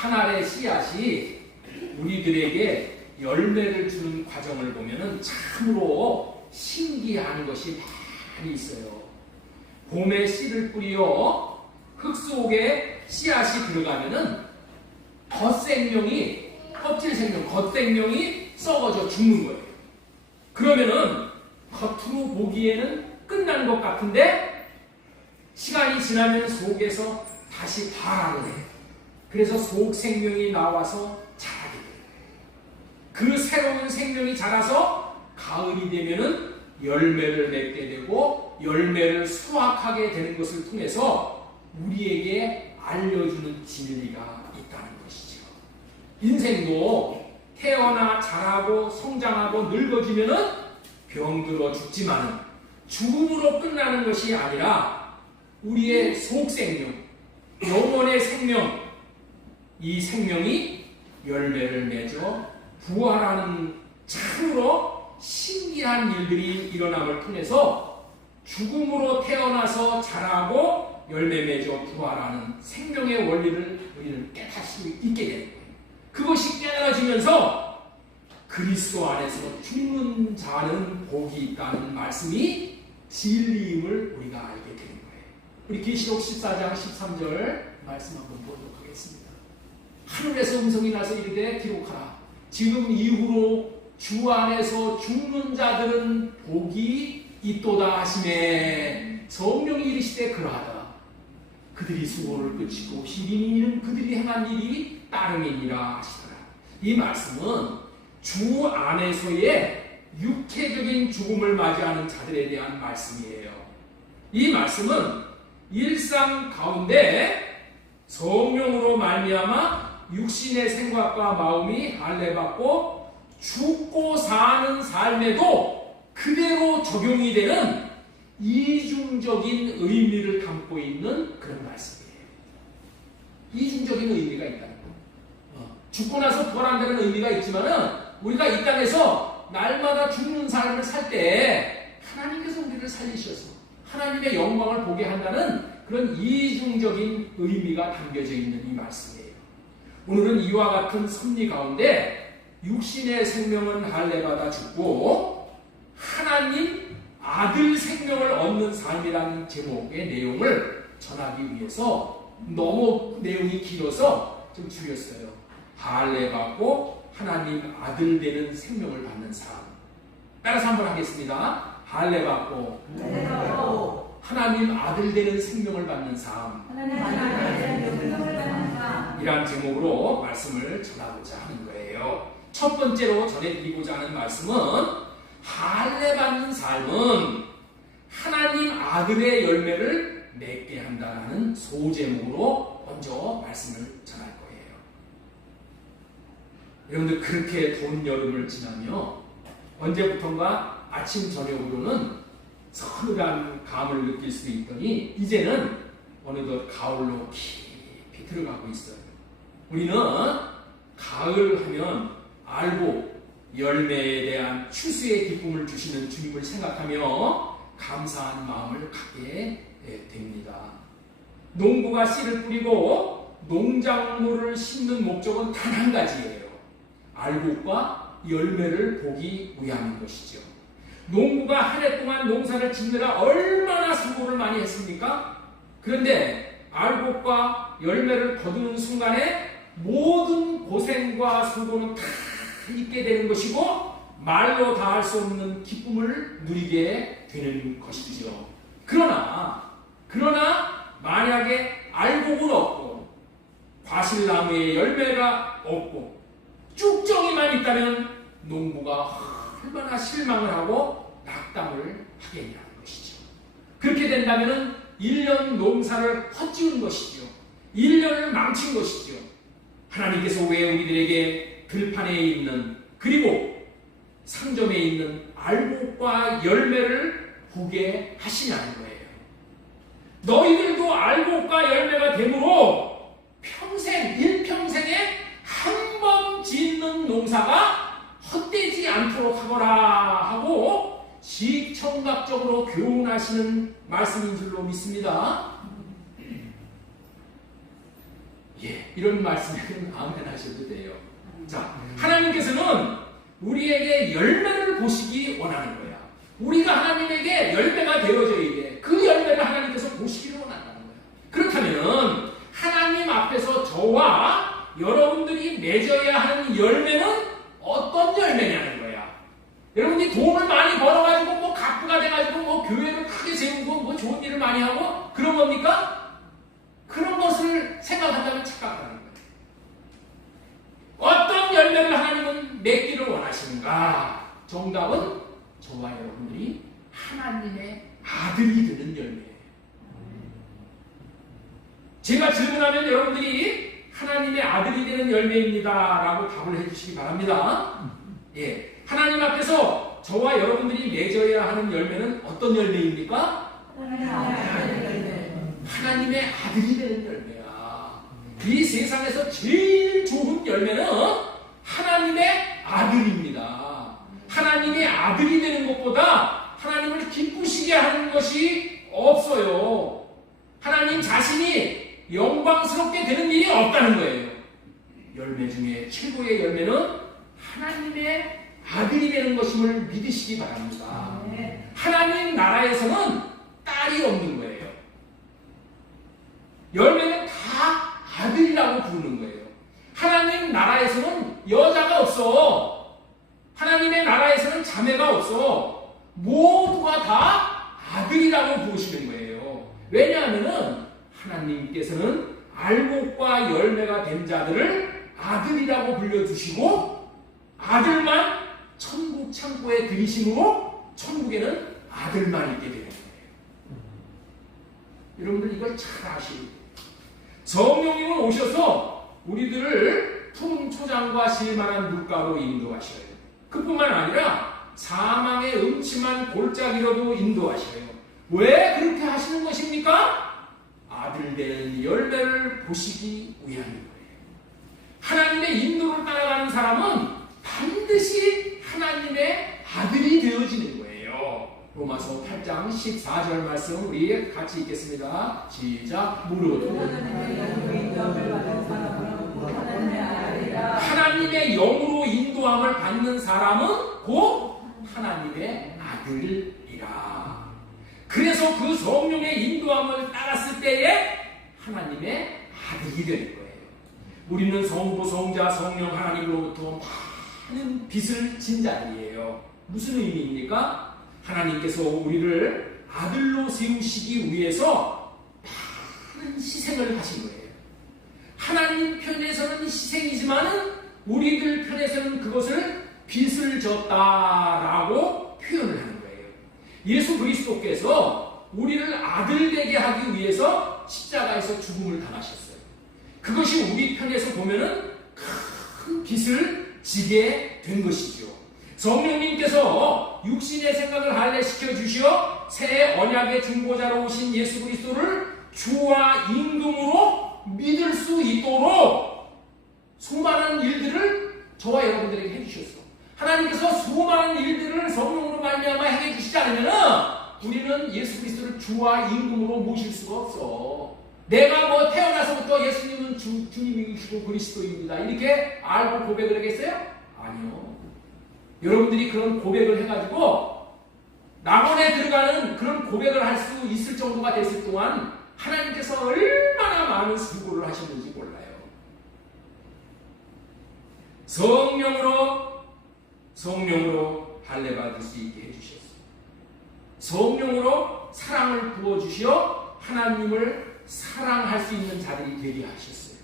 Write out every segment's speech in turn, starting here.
한 알의 씨앗이 우리들에게 열매를 주는 과정을 보면은 참으로 신기한 것이 많이 있어요. 봄에 씨를 뿌려 흙 속에 씨앗이 들어가면은 겉생명이, 껍질 생명, 겉생명이 썩어져 죽는 거예요. 그러면은 겉으로 보기에는 끝난 것 같은데 시간이 지나면 속에서 다시 발화를 해요. 그래서 속 생명이 나와서 자라게 돼요. 그 새로운 생명이 자라서 가을이 되면은 열매를 맺게 되고 열매를 수확하게 되는 것을 통해서 우리에게 알려주는 진리가 있다는 것이죠. 인생도 태어나 자라고 성장하고 늙어지면은 병들어 죽지만은 죽음으로 끝나는 것이 아니라 우리의 속생명, 영혼의 생명, 이 생명이 열매를 맺어 부활하는 참으로 신기한 일들이 일어남을 통해서 죽음으로 태어나서 자라고 열매 맺어 부활하는 생명의 원리를 우리는 깨달을 수 있게 되는 거예요. 그것이 깨달아지면서 그리스도 안에서 죽는 자는 복이 있다는 말씀이 진리임을 우리가 알게 되는 거예요. 우리 계시록 14장 13절 말씀 한번 보도록 하겠습니다. 하늘에서 음성이 나서 이르되 기록하라. 지금 이후로 주 안에서 죽는 자들은 복이 있도다 하시매 성령이 이르시되 그러하다. 그들이 수고를 끝이고 시인이는 그들이 행한 일이 따름이니라 하시더라. 이 말씀은 주 안에서의 육체적인 죽음을 맞이하는 자들에 대한 말씀이에요. 이 말씀은 일상 가운데 성령으로 말미암아 육신의 생각과 마음이 할례받고 죽고 사는 삶에도 그대로 적용이 되는 이중적인 의미를 담고 있는 그런 말씀이에요. 이중적인 의미가 있다는 거예요. 죽고 나서 부활한다는 의미가 있지만은 우리가 이 땅에서 날마다 죽는 삶을 살 때 하나님께서 우리를 살리셔서 하나님의 영광을 보게 한다는 그런 이중적인 의미가 담겨져 있는 이 말씀이에요. 오늘은 이와 같은 섭리 가운데 육신의 생명은 할례받아 죽고 하나님 아들 생명을 얻는 삶이라는 제목의 내용을 전하기 위해서 너무 내용이 길어서 좀 줄였어요. 할례받고 하나님 아들 되는 생명을 받는 삶. 따라서 한번 하겠습니다. 할례받고 하나님 아들 되는 생명을 받는 삶. 이란 제목으로 말씀을 전하고자 하는 거예요. 첫 번째로 전해드리고자 하는 말씀은 할례받는 삶은 하나님 아들의 열매를 맺게 한다는 소제목으로 먼저 말씀을 전할 거예요. 여러분들 그렇게 더운 여름을 지나며 언제부턴가 아침 저녁으로는 서늘한 감을 느낄 수 있더니 이제는 어느덧 가을로 깊이 들어가고 있어요. 우리는 가을 하면 알고 열매에 대한 추수의 기쁨을 주시는 주님을 생각하며 감사한 마음을 갖게 됩니다. 농부가 씨를 뿌리고 농작물을 심는 목적은 단 한 가지예요. 알곡과 열매를 보기 위함인 것이죠. 농부가 한 해 동안 농사를 짓느라 얼마나 수고를 많이 했습니까? 그런데 알곡과 열매를 거두는 순간에 모든 고생과 수고는 다 잊게 되는 것이고 말로 다 할 수 없는 기쁨을 누리게 되는 것이죠. 그러나 만약에 알곡은 없고 과실나무의 열매가 없고 쭉정이만 있다면 농부가 얼마나 실망을 하고 낙담을 하겠냐는 것이죠. 그렇게 된다면 1년 농사를 헛지은 것이죠. 1년을 망친 것이죠. 하나님께서 왜 우리들에게 들판에 있는 그리고 상점에 있는 알곡과 열매를 보게 하시냐는 거예요. 너희들도 알곡과 열매가 되므로 일평생에 한 번 짓는 농사가 헛되지 않도록 하거라 하고 시청각적으로 교훈하시는 말씀인 줄로 믿습니다. 예, 이런 말씀에는 아멘 하셔도 돼요. 자, 하나님께서는 우리에게 열매를 보시기 원하는 거야. 우리가 하나님에게 열매가 되어져야 돼. 그 열매를 하나님께서 보시기를 원한다는 거야. 그렇다면 하나님 앞에서 저와 여러분들이 맺어야 하는 열매는 어떤 열매냐는 거야. 여러분들이 돈을 많이 벌어가지고 뭐 갑부가 돼가지고 뭐 교회를 크게 세우고 뭐 좋은 일을 많이 하고 그런 겁니까? 그런 것을 생각한다면 착각하는 거예요. 어떤 열매를 하나님은 맺기를 원하시는가? 정답은 저와 여러분들이 하나님의 아들이 되는 열매예요. 제가 질문하면 여러분들이 하나님의 아들이 되는 열매입니다 라고 답을 해주시기 바랍니다. 예, 하나님 앞에서 저와 여러분들이 맺어야 하는 열매는 어떤 열매입니까? 하나님의 아들이 되는 열매야. 이 세상에서 제일 좋은 열매는 하나님의 아들입니다. 하나님의 아들이 되는 것보다 하나님을 기쁘시게 하는 것이 없어요. 하나님 자신이 영광스럽게 되는 일이 없다는 거예요. 열매 중에 최고의 열매는 하나님의 아들이 되는 것임을 믿으시기 바랍니다. 하나님 나라에서는 딸이 없는 거예요. 열매는 다 아들이라고 부르는 거예요. 하나님 나라에서는 여자가 없어. 하나님의 나라에서는 자매가 없어. 모두가 다 아들이라고 부르시는 거예요. 왜냐하면 하나님께서는 알곡과 열매가 된 자들을 아들이라고 불려주시고 아들만 천국 창고에 들이심으로 천국에는 아들만 있게 되는 거예요. 여러분들 이걸 잘 아시고 성령님은 오셔서 우리들을 푸른 초장과 실만한 물가로 인도하셔요. 그뿐만 아니라 사망의 음침한 골짜기로도 인도하셔요. 왜 그렇게 하시는 것입니까? 아들 되는 열매를 보시기 위함인 거예요. 하나님의 인도를 따라가는 사람은 반드시 하나님의 아들이 되어지는 거예요. 로마서 8장 14절 말씀 우리 같이 읽겠습니다. 시작. 무릇 하나님의 영으로 인도함을 받는 사람은 곧 하나님의 아들이라. 그래서 그 성령의 인도함을 따랐을 때에 하나님의 아들이 되는 거예요. 우리는 성부, 성자, 성령 하나님으로부터 많은 빚을 진 자들이에요. 무슨 의미입니까? 하나님께서 우리를 아들로 세우시기 위해서 많은 희생을 하신 거예요. 하나님 편에서는 희생이지만 우리들 편에서는 그것을 빚을 졌다라고 표현을 하는 거예요. 예수 그리스도께서 우리를 아들 되게 하기 위해서 십자가에서 죽음을 당하셨어요. 그것이 우리 편에서 보면은 큰 빚을 지게 된 것이죠. 성령님께서 육신의 생각을 할례시켜 주시어 새 언약의 중보자로 오신 예수 그리스도를 주와 임금으로 믿을 수 있도록 수많은 일들을 저와 여러분들에게 해주셨어. 하나님께서 수많은 일들을 성령으로 말미암아 해주시지 않으면 우리는 예수 그리스도를 주와 임금으로 모실 수가 없어. 내가 뭐 태어나서부터 예수님은 주님이시고 그리스도입니다 이렇게 알고 고백을 하겠어요? 아니요. 여러분들이 그런 고백을 해가지고 낙원에 들어가는 그런 고백을 할 수 있을 정도가 됐을 동안 하나님께서 얼마나 많은 수고를 하셨는지 몰라요. 성령으로 할례받을 수 있게 해주셨어요. 성령으로 사랑을 부어주시어 하나님을 사랑할 수 있는 자들이 되게 하셨어요.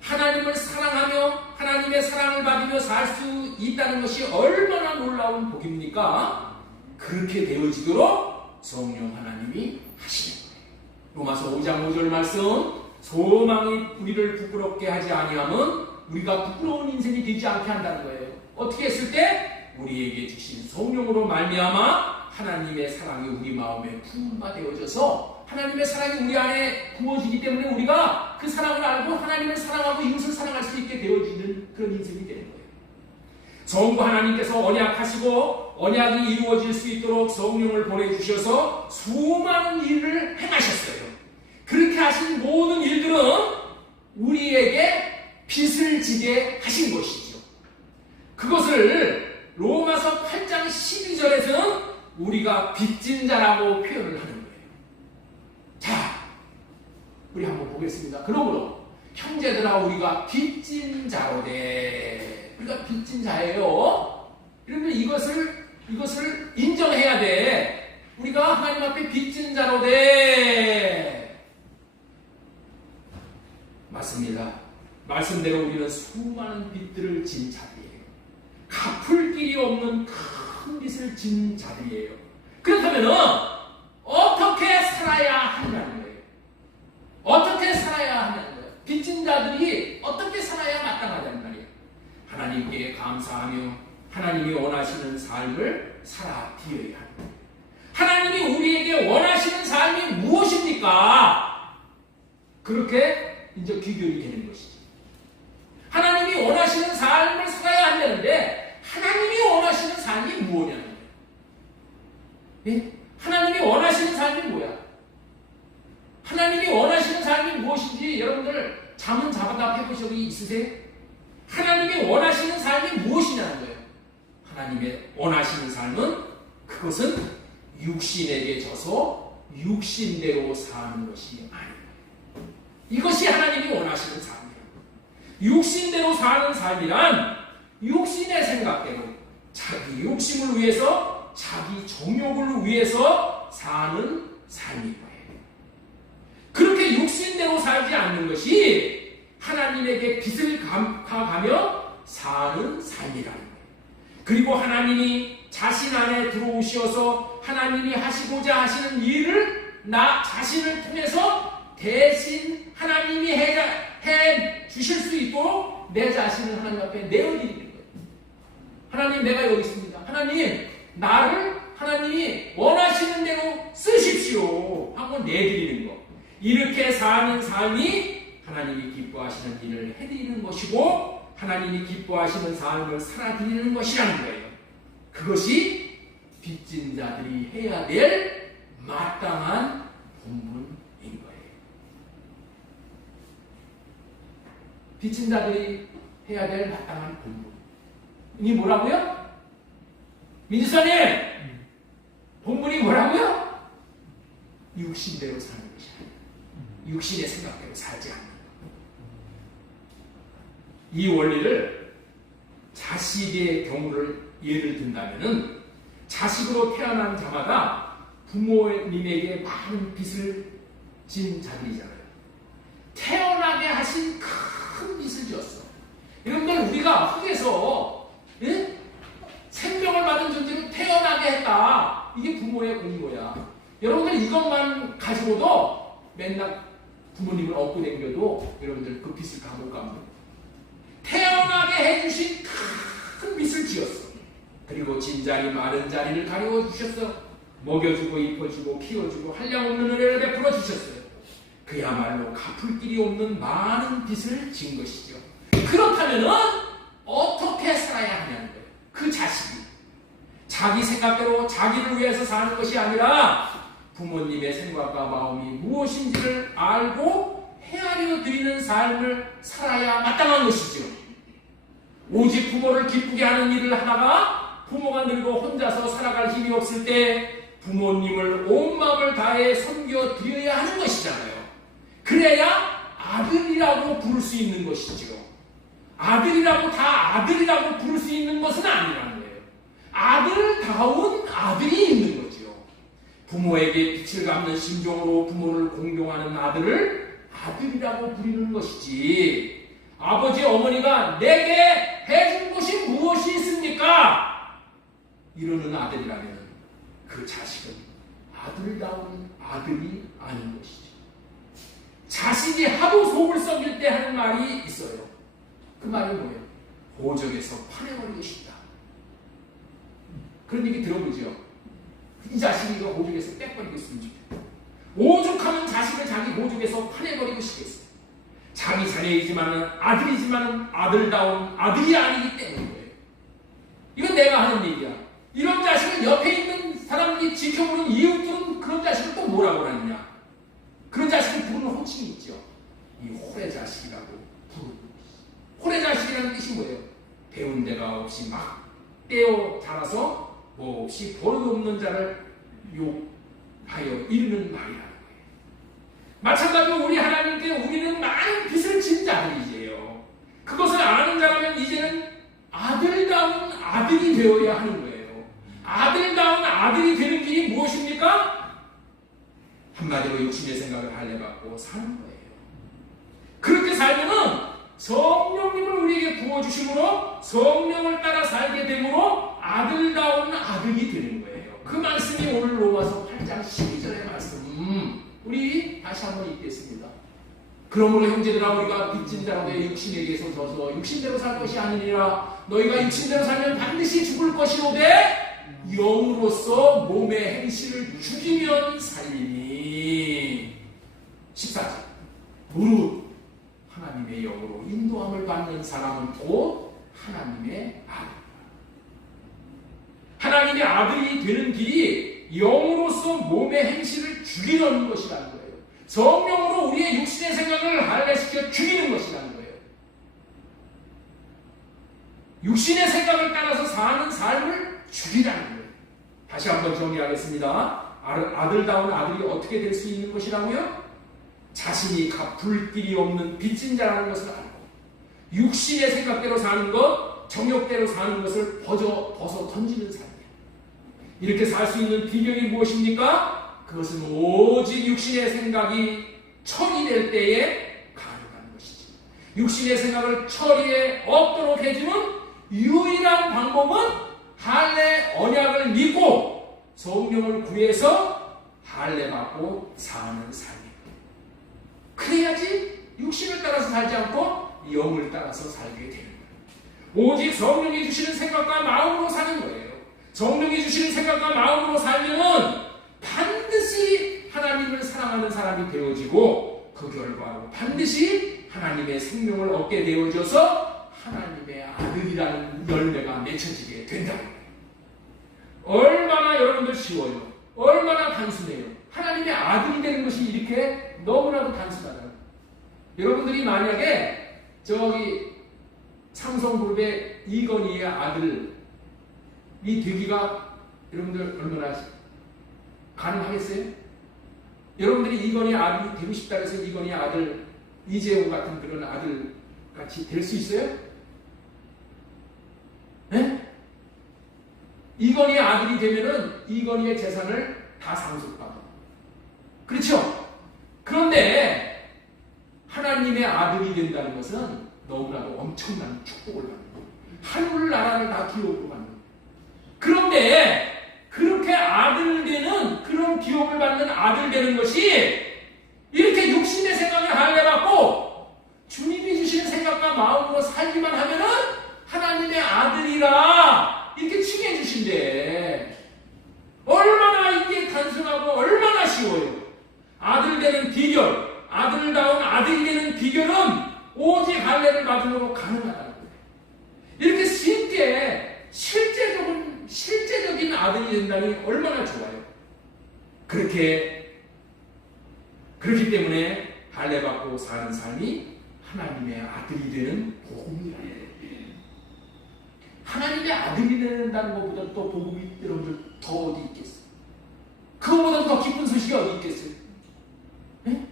하나님을 사랑하며 하나님의 사랑을 받으며 살 수 있다는 것이 얼마나 놀라운 복입니까? 그렇게 되어지도록 성령 하나님이 하시는 거예요. 로마서 5장 5절 말씀, 소망이 우리를 부끄럽게 하지 아니하면 우리가 부끄러운 인생이 되지 않게 한다는 거예요. 어떻게 했을 때? 우리에게 주신 성령으로 말미암아 하나님의 사랑이 우리 마음에 부음바 되어져서 하나님의 사랑이 우리 안에 부어지기 때문에 우리가 그 사랑을 알고 하나님을 사랑하고 이웃을 사랑할 수 있게 되어지는 그런 인생이 되는 거예요. 성부 하나님께서 언약하시고 언약이 이루어질 수 있도록 성령을 보내주셔서 수많은 일을 행하셨어요. 그렇게 하신 모든 일들은 우리의 보겠습니다. 그러므로 형제들아 우리가 빚진 자로 돼. 우리가 빚진 자예요. 그러면 이것을 인정해야 돼. 우리가 하나님 앞에 빚진 자로 돼. 맞습니다. 말씀대로 우리는 수많은 빚들을 진 자들이에요. 갚을 길이 없는 큰 빚을 진 자들이에요. 그렇다면 어떻게 살아야 하냐는 거예요. 어떻게 살아야 하냐는 거예요. 빚진 자들이 어떻게 살아야 마땅하다는 말이에요. 하나님께 감사하며 하나님이 원하시는 삶을 살아드려야 합니다. 하나님이 우리에게 원하시는 삶이 무엇입니까? 그렇게 이제 귀결이 되는 것이죠. 하나님이 원하시는 삶을 살아야 한다는데 하나님이 원하시는 삶이 무엇이냐는 거예요. 네? 하나님이 원하시는 삶이 뭐야? 하나님이 원하시는 삶이 무엇인지 여러분들 잠은 잡아다 해보신 적이 있으세요? 하나님이 원하시는 삶이 무엇이냐는 거예요. 하나님의 원하시는 삶은 그것은 육신에게 져서 육신대로 사는 것이 아닙니다. 이것이 하나님이 원하시는 삶이에요. 육신대로 사는 삶이란 육신의 생각대로 자기 욕심을 위해서 자기 정욕을 위해서 사는 삶인 거예요. 그렇게 육신대로 살지 않는 것이 하나님에게 빚을 갚아가며 사는 삶이라는 거예요. 그리고 하나님이 자신 안에 들어오셔서 하나님이 하시고자 하시는 일을 나 자신을 통해서 대신 하나님이 해 주실 수 있도록 내 자신을 하나님 앞에 내어드리는 거예요. 하나님 내가 여기 있습니다. 하나님 나를 하나님이 원하시는 대로 쓰십시오 하고 내드리는 것. 이렇게 사는 삶이 하나님이 기뻐하시는 일을 해드리는 것이고 하나님이 기뻐하시는 삶을 살아드리는 것이라는 거예요. 그것이 빚진 자들이 해야 될 마땅한 본분인 거예요. 빚진 자들이 해야 될 마땅한 본분. 이 뭐라고요? 민주사님! 본분이 뭐라고요? 육신대로 사는 것이 아니에요. 육신의 생각대로 살지 않는 것. 이 원리를 자식의 경우를 예를 든다면은 자식으로 태어난 자마다 부모님에게 많은 빚을 진 자들이잖아요. 태어나게 하신 큰 빚을 지었어. 여러분들 우리가 흙에서 생명을 받은 존재로 태어나게 했다. 이게 부모의 공로야. 여러분들 이것만 가지고도 맨날 부모님을 업고 댕겨도 여러분들 그 빚을 못 갚는. 태어나게 해주신 큰 빚을 지었어. 그리고 진 자리 마른 자리를 가리워 주셨어. 먹여주고 입혀주고 키워주고 한량없는 은혜를 베풀어 주셨어요. 그야말로 갚을 길이 없는 많은 빚을 진 것이죠. 그렇다면은 어떻게 살아야 하냐는 거예요. 그 자식이 자기 생각대로 자기를 위해서 사는 것이 아니라 부모님의 생각과 마음이 무엇인지를 알고 헤아려 드리는 삶을 살아야 마땅한 것이죠. 오직 부모를 기쁘게 하는 일을 하다가 부모가 늙어 혼자서 살아갈 힘이 없을 때 부모님을 온 마음을 다해 섬겨 드려야 하는 것이잖아요. 그래야 아들이라고 부를 수 있는 것이죠. 아들이라고 다 아들이라고 부를 수 있는 것은 아니라는 거예요. 아들다운 아들이 있는 거죠. 부모에게 빛을 갚는 심정으로 부모를 공경하는 아들을 아들이라고 부르는 것이지, 아버지 어머니가 내게 해준 것이 무엇이 있습니까? 이러는 아들이라면 그 자식은 아들다운 아들이 아닌 것이죠. 자식이 하도 속을 썩일 때 하는 말이 있어요. 그 말이 뭐예요? 호적에서 파내버리고 싶다. 그런 얘기 들어보죠. 이 자식이 이거 호적에서 빼버리고 있으면 좋겠다. 오죽하면 자식을 자기 호적에서 파내버리고 싶겠어요. 자기 자녀이지만은 아들이지만은 아들다운 아들이 아니기 때문인 거예요. 이건 내가 하는 얘기야. 이런 자식을 옆에 있는 사람들이 지켜보는 이웃들은 그런 자식을 또 뭐라고 하느냐? 그런 자식을 부르는 호칭이 있죠. 이 호래 자식이라고 부르는 것이. 호래 자식이라는 뜻이 뭐예요? 배운 데가 없이 막 떼어 자라서 뭐 없이 버릇 없는 자를 욕하여 이르는 말이라는 거예요. 마찬가지로 우리 하나님께 우리는 많은 빚을 진 자들이지요. 그것을 아는 자라면 이제는 아들다운 아들이 되어야 하는 거예요. 아들다운 아들이 되는 길이 무엇입니까? 한마디로 육신의 생각을 할례받고 사는 거예요. 그렇게 살면은 성령님을 우리에게 부어주심으로 성령을 따라 살게 되므로 아들다운 아들이 되는 거예요. 그 말씀이 오늘 로마서 8장 12절의 말씀. 우리 다시 한번 읽겠습니다. 그러므로 형제들아 우리가 빚진 자로 내 육신에게서 져서 육신대로 살 것이 아니니라. 너희가 육신대로 살면 반드시 죽을 것이로되 영으로서 몸의 행실을 죽이면 살리니. 14절. 무릇 하나님의 영으로 인도함을 받는 사람은 곧 하나님의 아들. 하나님의 아들이 되는 길이 영으로서 몸의 행실을 죽이려는 것이라는 거예요. 성령으로 우리의 육신의 생각을 할례시켜 죽이는 것이라는 거예요. 육신의 생각을 따라서 사는 삶을 죽이라는 거예요. 다시 한번 정리하겠습니다. 아들다운 아들이 어떻게 될 수 있는 것이라고요? 자신이 갚을 길이 없는 빚진 자라는 것을 알고 육신의 생각대로 사는 것, 정욕대로 사는 것을 벗어 던지는 삶이에요. 이렇게 살 수 있는 비결이 무엇입니까? 그것은 오직 육신의 생각이 처리될 때에 가능한 것이지. 육신의 생각을 처리에 없도록 해주는 유일한 방법은 할례 언약을 믿고 성령을 구해서 할례 받고 사는 삶입니다. 그래야지 육신을 따라서 살지 않고 영을 따라서 살게 되는 거예요. 오직 성령이 주시는 생각과 마음으로 사는 거예요. 성령이 주시는 생각과 마음으로 살면은 반드시 하나님을 사랑하는 사람이 되어지고 그 결과로 반드시 하나님의 생명을 얻게 되어져서 하나님의 아들이라는 열매가 맺혀지게 된다. 얼마나 여러분들 쉬워요. 얼마나 단순해요. 하나님의 아들이 되는 것이 이렇게 너무나도 단순하다. 여러분들이 만약에 저기 삼성그룹의 이건희의 아들이 되기가 여러분들 얼마나 가능하겠어요? 여러분들이 이건희의 아들이 되고 싶다 해서 이건희의 아들 이재호 같은 그런 아들 같이 될 수 있어요? 네? 이건희의 아들이 되면은 이건희의 재산을 다 상속받아. 그렇죠? 그런데 하나님의 아들이 된다는 것은 너무나도 엄청난 축복을 받는 거예요. 하늘나라를 다 기업으로 받는 거예요. 그런데 그렇게 아들 되는 그런 기업을 받는 아들 되는 것이 이렇게 육신의 생각을 할례받고 주님이 주시는 생각과 마음으로 살기만 하면은 하나님의 아들이라 이렇게 칭해 주신대. 얼마나 이게 단순하고 얼마나 쉬워요. 아들 되는 비결, 아들다운 아들이 되는 비결은 오직 할례를 받음으로 가능하다는 거예요. 이렇게 쉽게 실제적인 아들이 된다니 얼마나 좋아요. 그렇기 때문에 할례 받고 사는 삶이 하나님의 아들이 되는 복음이라는 거예요. 하나님의 아들이 된다는 것보다 또 복음이 여러분들 더 어디 있겠어요? 그거보다 더 기쁜 소식이 어디 있겠어요? 네?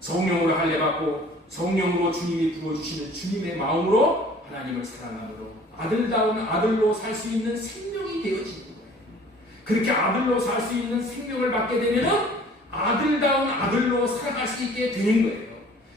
성령으로 할례 받고 성령으로 주님이 부어주시는 주님의 마음으로 하나님을 사랑함으로 아들다운 아들로 살 수 있는 생명이 되어지는 거예요. 그렇게 아들로 살 수 있는 생명을 받게 되면 아들다운 아들로 살아갈 수 있게 되는 거예요.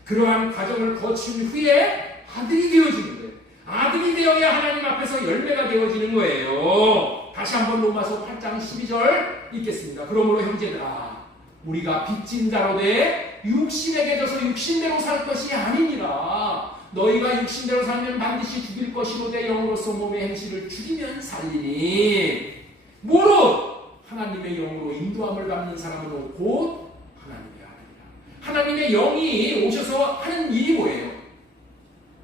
그러한 과정을 거친 후에 아들이 되어지는 거예요. 아들이 되어야 하나님 앞에서 열매가 되어지는 거예요. 다시 한번 로마서 8장 12절 읽겠습니다. 그러므로 형제들아 우리가 빚진 자로 돼 육신에게 져서 육신대로 살 것이 아니니라. 너희가 육신대로 살면 반드시 죽일 것이로되 영으로서 몸의 행실을 죽이면 살리니. 무릇 하나님의 영으로 인도함을 받는 사람은 곧 하나님의 아들이라. 하나님의 영이 오셔서 하는 일이 뭐예요?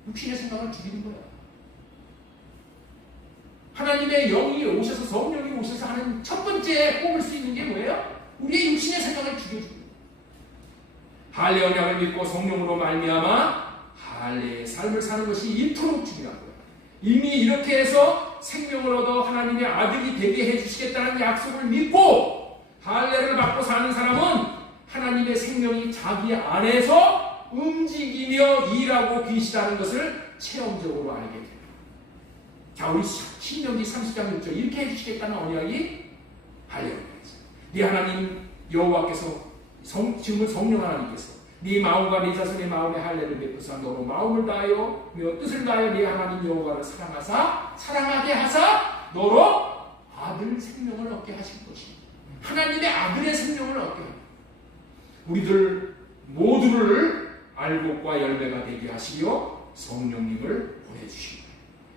육신의 생각을 죽이는 거야. 하나님의 영이 오셔서 성령이 오셔서 하는 첫 번째 꼽을 수 있는 게 뭐예요? 우리의 육신의 생각을 죽여주는 거예요. 할례 언약을 믿고 성령으로 말미암아 할례의 삶을 사는 것이 이토록 중요한 거예요. 이미 이렇게 해서 생명을 얻어 하나님의 아들이 되게 해주시겠다는 약속을 믿고 할례를 받고 사는 사람은 하나님의 안에서 움직이며 일하고 계시다는 것을 체험적으로 알게 됩니다. 자, 우리 신명기 30장 6절 이렇게 해주시겠다는 언약이 할렐루야. 네 하나님 여호와께서 지금은 성령 하나님께서 네 마음과 네 자손의 마음에 할례를 베푸사 너로 마음을 다하여 뜻을 다하여 네 하나님 여호와를 사랑하게 하사 너로 아들 생명을 얻게 하실 것입니다. 하나님의 아들의 생명을 얻게 합니다. 우리들 모두를 알곡과 열매가 되게 하시려 성령님을 보내주십니다.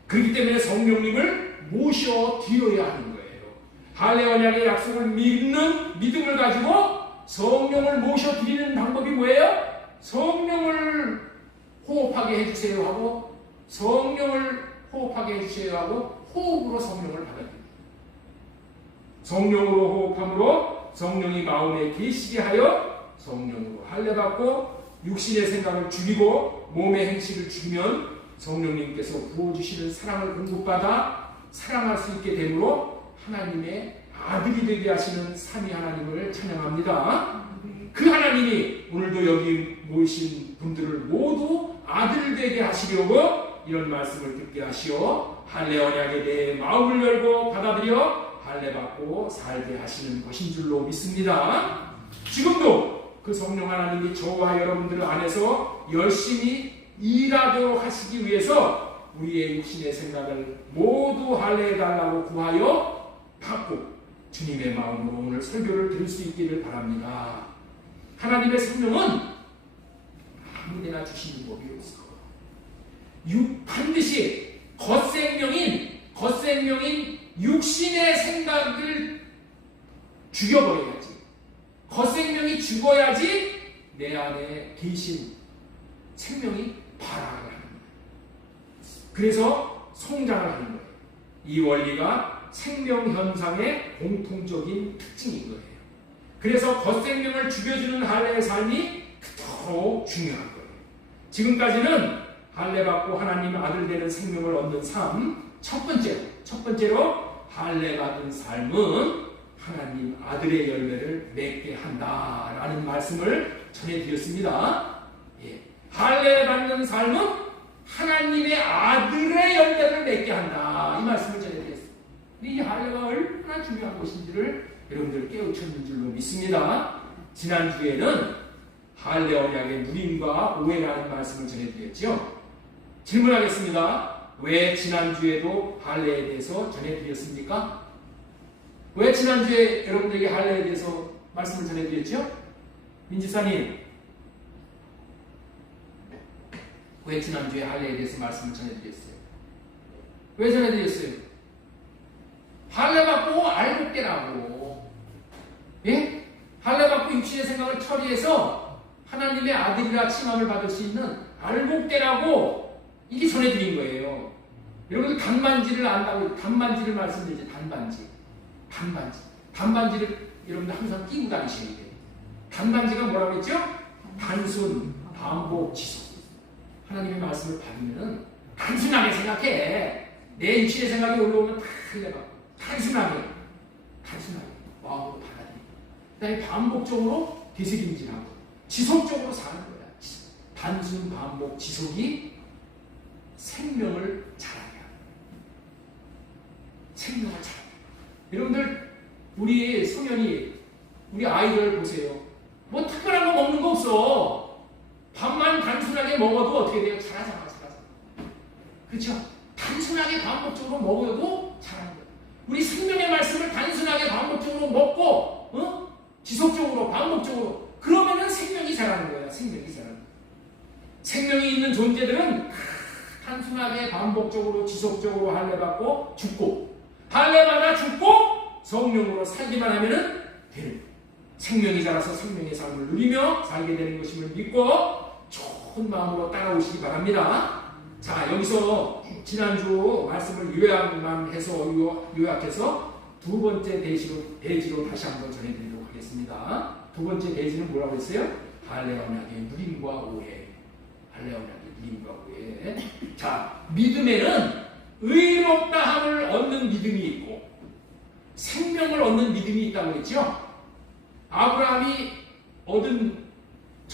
그렇기 때문에 성령님을 모셔드려야 하는 거예요. 할례 언약의 약속을 믿는 믿음을 가지고 성령을 모셔드리는 방법이 뭐예요? 성령을 호흡하게 해주세요 하고 성령을 호흡하게 해주세요 하고 호흡으로 성령을 받아들입니다. 성령으로 호흡함으로 성령이 마음에 계시게 하여 성령으로 할례받고 육신의 생각을 죽이고 몸의 행실을 죽이면 성령님께서 부어주시는 사랑을 공급받아 사랑할 수 있게 되므로 하나님의 아들이 되게 하시는 삼위 하나님을 찬양합니다. 그 하나님이 오늘도 여기 모이신 분들을 모두 아들 되게 하시려고 이런 말씀을 듣게 하시어 할례 언약에 대해 마음을 열고 받아들여 할례받고 살게 하시는 것인 줄로 믿습니다. 지금도 그 성령 하나님이 저와 여러분들 안에서 열심히 일하도록 하시기 위해서 우리의 육신의 생각을 모두 할례해달라고 구하여 받고 주님의 마음으로 오늘 설교를 들을 수 있기를 바랍니다. 하나님의 성령은 아무데나 주시는 법이 없어. 반드시 겉생명인 육신의 생각을 죽여버려야지. 겉생명이 죽어야지 내 안에 계신 생명이 발악을 하는 거예요. 그래서 성장을 하는 거예요. 이 원리가 생명현상의 공통적인 특징인 거예요. 그래서 겉생명을 죽여주는 할례의 삶이 그토록 중요한 거예요. 지금까지는 할례받고 하나님 아들 되는 생명을 얻는 삶, 첫 번째로 할례받은 삶은 하나님 아들의 열매를 맺게 한다라는 말씀을 전해드렸습니다. 할례받는 삶은 하나님의 아들의 열매를 맺게 한다. 이 말씀을 전해드렸습니다. 이 할례가 얼마나 중요한 것인지를 여러분들 깨우쳤는 줄로 믿습니다. 지난주에는 할례 언약의 누림과 오해라는 말씀을 전해드렸죠. 질문하겠습니다. 왜 지난주에도 할례에 대해서 전해드렸습니까? 왜 지난주에 여러분들에게 할례에 대해서 말씀을 전해드렸죠? 민지사님, 왜 지난주에 할례에 대해서 말씀을 전해드렸어요? 왜 전해드렸어요? 할례받고 알고 깨라고. 예? 할례받고 육신의 생각을 처리해서 하나님의 아들이라 칭함을 받을 수 있는 알고 깨라고 이게 전해드린 거예요. 여러분들 단반지를 안다고, 단반지를 말씀드리죠. 단반지를 여러분들 항상 끼고 다니셔야 돼요. 단반지가 뭐라고 했죠? 단순, 반복, 지속. 하나님의 말씀을 받으면 단순하게 생각해. 내 육신의 생각이 올라오면 다 흘려가고 단순하게 마음으로 받아들이고 그 다음에 반복적으로 되새김질하고 지속적으로 사는 거야. 단순, 반복, 지속이 생명을 자라게 합니다. 생명을 자라게 합니다. 여러분들 우리 소년이 우리 아이들 보세요. 뭐 특별한 거 먹는 거 없어. 밥만 단순하게 먹어도 어떻게 돼요? 자라잖아. 그렇죠? 단순하게 반복적으로 먹어도 자라는 거예요. 우리 생명의 말씀을 단순하게 반복적으로 먹고 지속적으로 반복적으로 그러면은 생명이 자라는 거야. 생명이 있는 존재들은 단순하게 반복적으로 지속적으로 할례받고 죽고 할례받아 죽고 성령으로 살기만 하면은 되는 거예요. 생명이 자라서 생명의 삶을 누리며 살게 되는 것임을 믿고 좋은 마음으로 따라오시기 바랍니다. 자, 여기서 지난주 말씀을 요약해서 두 번째 대지로 다시 한번 전해드리도록 하겠습니다. 두 번째 대지는 뭐라고 했어요? 할례 언약의 누림과 오해. 자, 믿음에는 의롭다함을 얻는 믿음이 있고 생명을 얻는 믿음이 있다고 했죠. 아브라함이 얻은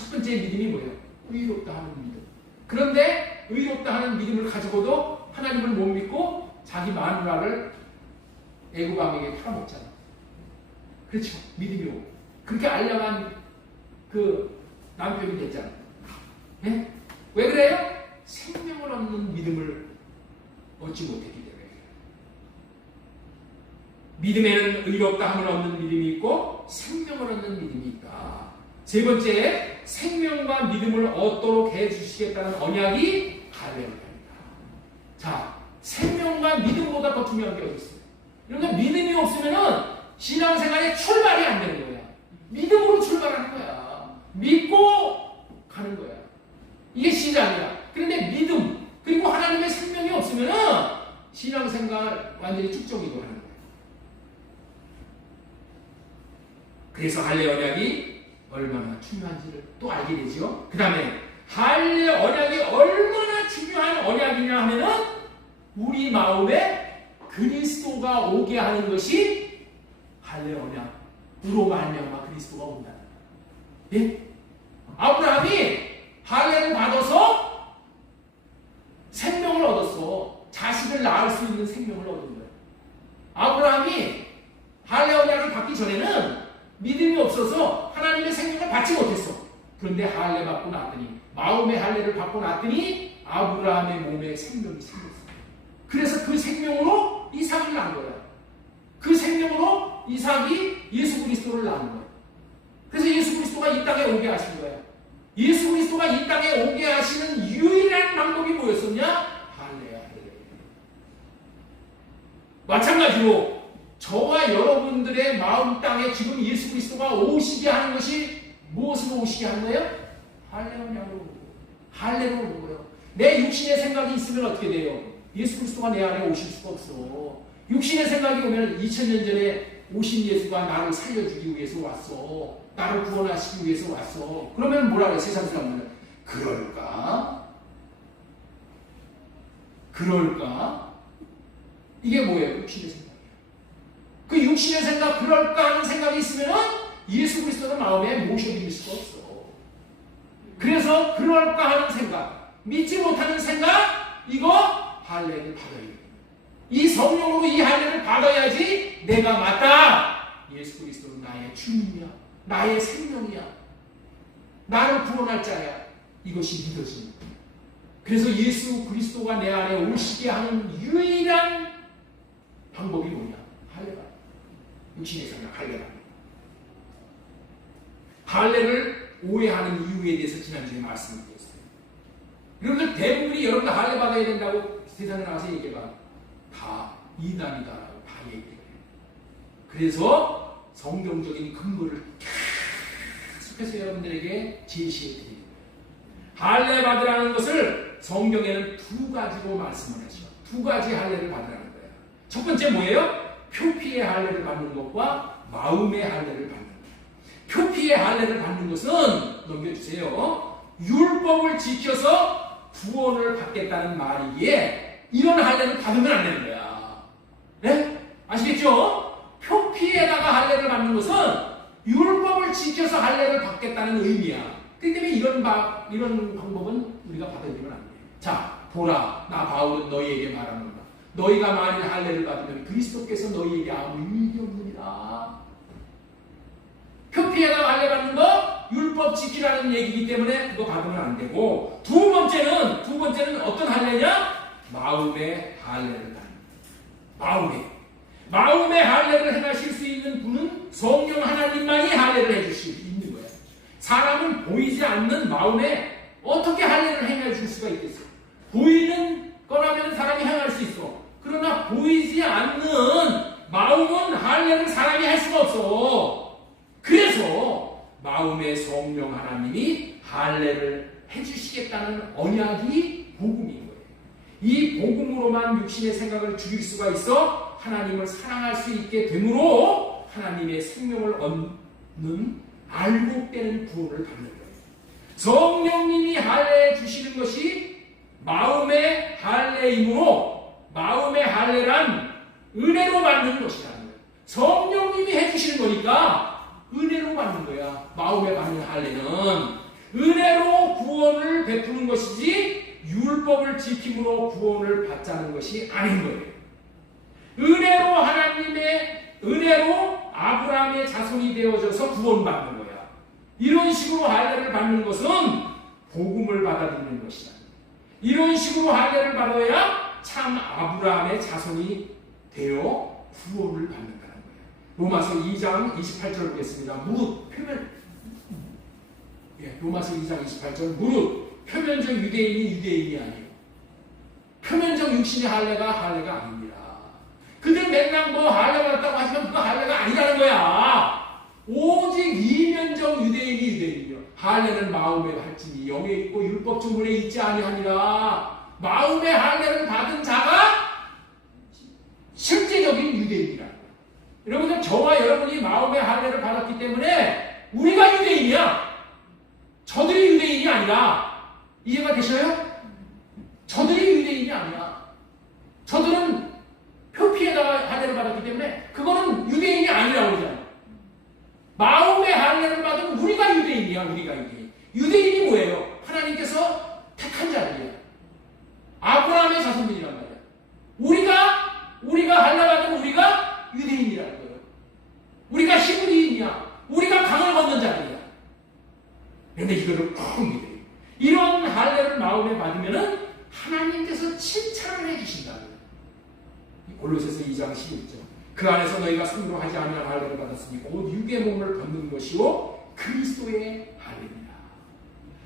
첫 번째 믿음이 뭐예요? 의롭다 하는 믿음. 그런데 의롭다 하는 믿음을 가지고도 하나님을 못 믿고 자기 마누라를 애굽 왕에게 팔아먹잖아. 그렇죠. 믿음이 오고. 그렇게 알량한 그 남편이 됐잖아. 네? 왜 그래요? 생명을 얻는 믿음을 얻지 못했기 때문에. 믿음에는 의롭다 함을 얻는 믿음이 있고 생명을 얻는 믿음이 있다. 세 번째, 생명과 믿음을 얻도록 해주시겠다는 언약이 할례 언약입니다. 자, 생명과 믿음보다 더 중요한 게 어디 있어요? 그러니까 믿음이 없으면은 신앙생활에 출발이 안 되는 거야. 믿음으로 출발하는 거야. 믿고 가는 거야. 이게 시작이야. 그런데 믿음 그리고 하나님의 생명이 없으면은 신앙생활 완전히 쭉정이고 하는 거야. 그래서 할례 언약이 얼마나 중요한지를 또 알게 되죠. 그 다음에 할례 언약이 얼마나 중요한 언약이냐 하면은 우리 마음에 그리스도가 오게 하는 것이 할례 언약으로 말미암아 그리스도가 온다. 예? 아브라함이 할례를 받아서 생명을 얻었어. 자식을 낳을 수 있는 생명을 얻은 거예요. 아브라함이 할례 언약을 받기 전에는 믿음이 없어서 하나님의 생명을 받지 못했어. 그런데 할례 받고 났더니 마음의 할례를 받고 났더니 아브라함의 몸에 생명이 생겼어. 그래서 그 생명으로 이삭을 낳은 거야. 그 생명으로 이삭이 예수 그리스도를 낳은 거야. 그래서 예수 그리스도가 이 땅에 오게 하신 거야. 예수 그리스도가 이 땅에 오게 하시는 유일한 방법이 뭐였었냐? 할례야, 할례. 마찬가지로 저와 여러분들의 마음 땅에 지금 예수 그리스도가 오시게 하는 것이 무엇으로 오시게 하는 거예요? 할례로. 할례로 오는 거예요. 내 육신의 생각이 있으면 어떻게 돼요? 예수 그리스도가 내 안에 오실 수가 없어. 육신의 생각이 오면 2000년 전에 오신 예수가 나를 살려주기 위해서 왔어. 나를 구원하시기 위해서 왔어. 그러면 뭐라 그래? 세상 사람들은 그럴까? 이게 뭐예요? 육신의 생각. 그 육신의 생각, 그럴까 하는 생각이 있으면 예수 그리스도를 마음에 모셔드릴 수가 없어. 그래서 그럴까 하는 생각, 믿지 못하는 생각, 이거 할례를 받아야 돼. 이 성령으로 이 할례를 받아야지 내가 맞다. 예수 그리스도는 나의 주님이야. 나의 생명이야. 나를 구원할 자야. 이것이 믿어집니다. 그래서 예수 그리스도가 내 안에 오시게 하는 유일한 방법이 뭐냐? 할례가. 육신의 생각, 할례가. 할례를 오해하는 이유에 대해서 지난주에 말씀드렸어요. 여러분들 대부분이 여러분들 할례 받아야 된다고 세상에 나와서 얘기해봐. 다 이단이다라고 다 얘기해요. 그래서 성경적인 근거를 계속해서 여러분들에게 제시해드립니다. 할례 받으라는 것을 성경에는 두 가지로 말씀을 하죠. 두 가지 할례를 받으라는 거예요. 첫 번째 뭐예요? 표피의 할례를 받는 것과 마음의 할례를 받는 것. 표피의 할례를 받는 것은 넘겨주세요. 율법을 지켜서 구원을 받겠다는 말이기에 이런 할례를 받으면 안 되는 거야. 네? 아시겠죠? 표피에다가 할례를 받는 것은 율법을 지켜서 할례를 받겠다는 의미야. 그렇기 때문에 이런 방법은 우리가 받아들이면 안 돼요. 자, 보라, 나 바울은 너희에게 말하노라. 너희가 만일 할례를 받으면 그리스도께서 너희에게 아무 일이 없느니라. 표피에다가 할례 받는 거 율법 지키라는 얘기이기 때문에 그거 받으면 안 되고, 두 번째는 어떤 할례냐? 마음의 할례를 받는. 마음의 할례를 행하실 수 있는 분은 성령 하나님만이 할례를 해주실 수 있는 거예요. 사람은 보이지 않는 마음에 어떻게 할례를 행해 줄 수가 있겠어요? 보이는 거라면 사람이 행할 수 있어. 그러나 보이지 않는 마음은 할례를 사람이 할 수가 없어. 그래서 마음의 성령 하나님이 할례를 해주시겠다는 언약이 복음인 거예요. 이 복음으로만 육신의 생각을 죽일 수가 있어 하나님을 사랑할 수 있게 되므로 하나님의 생명을 얻는 알곡되는 구원을 받는 거예요. 성령님이 할례해 주시는 것이 마음의 할례이므로 마음의 할례란 은혜로 받는 것이라는 거예요. 성령님이 해주시는 거니까 은혜로 받는 거야. 마음에 받는 할례는. 은혜로 구원을 베푸는 것이지 율법을 지킴으로 구원을 받자는 것이 아닌 거예요. 은혜로 아브라함의 자손이 되어져서 구원받는 거야. 이런 식으로 할례를 받는 것은 복음을 받아들이는 것이다. 이런 식으로 할례를 받아야 참 아브라함의 자손이 되어 구원을 받는다는 거예요. 로마서 2장 28절 보겠습니다. 무릇 로마서 2장 28절 무릇 표면적 유대인이 유대인이 아니에요. 표면적 육신의 할례가 아닙니다. 그들 맨날 뭐 할례 받았다고 하시면 그거 할례가 아니라는 거야. 오직 이면적 유대인이 유대인이요. 할례는 마음에 받지니 영에 있고 율법 주문에 있지 아니하니라. 마음의 할례를 받은 자가 실제적인 유대인이라는 거예요. 여러분들, 저와 여러분이 마음의 할례를 받았기 때문에 우리가 유대인이야. 저들이 유대인이 아니라. 이해가 되셔요? 저들이 유대인이 아니야. 저들은 표피에다가 할례를 받았기 때문에 그거는 유대인이 아니라고 그러잖아요. 마음의 할례를 받은 우리가 유대인이야. 우리가 이게 유대인이 뭐예요? 하나님께서 택한 자들이야. 아브라함의 자손들이란 말이야. 우리가 할례 받은 우리가 유대인이라는 거예요. 우리가 히브리인이야. 우리가 강을 건넌 자들이야. 그런데 이거를 꼭 믿어요. 이런 할례를 마음에 받으면은 하나님께서 칭찬을 해주신다는 거예요. 골로새서 2장 11절. 그 안에서 너희가 손으로 하지 아니한 할례를 받았으니 곧 육의 몸을 벗는 것이요 그리스도의 할례니라.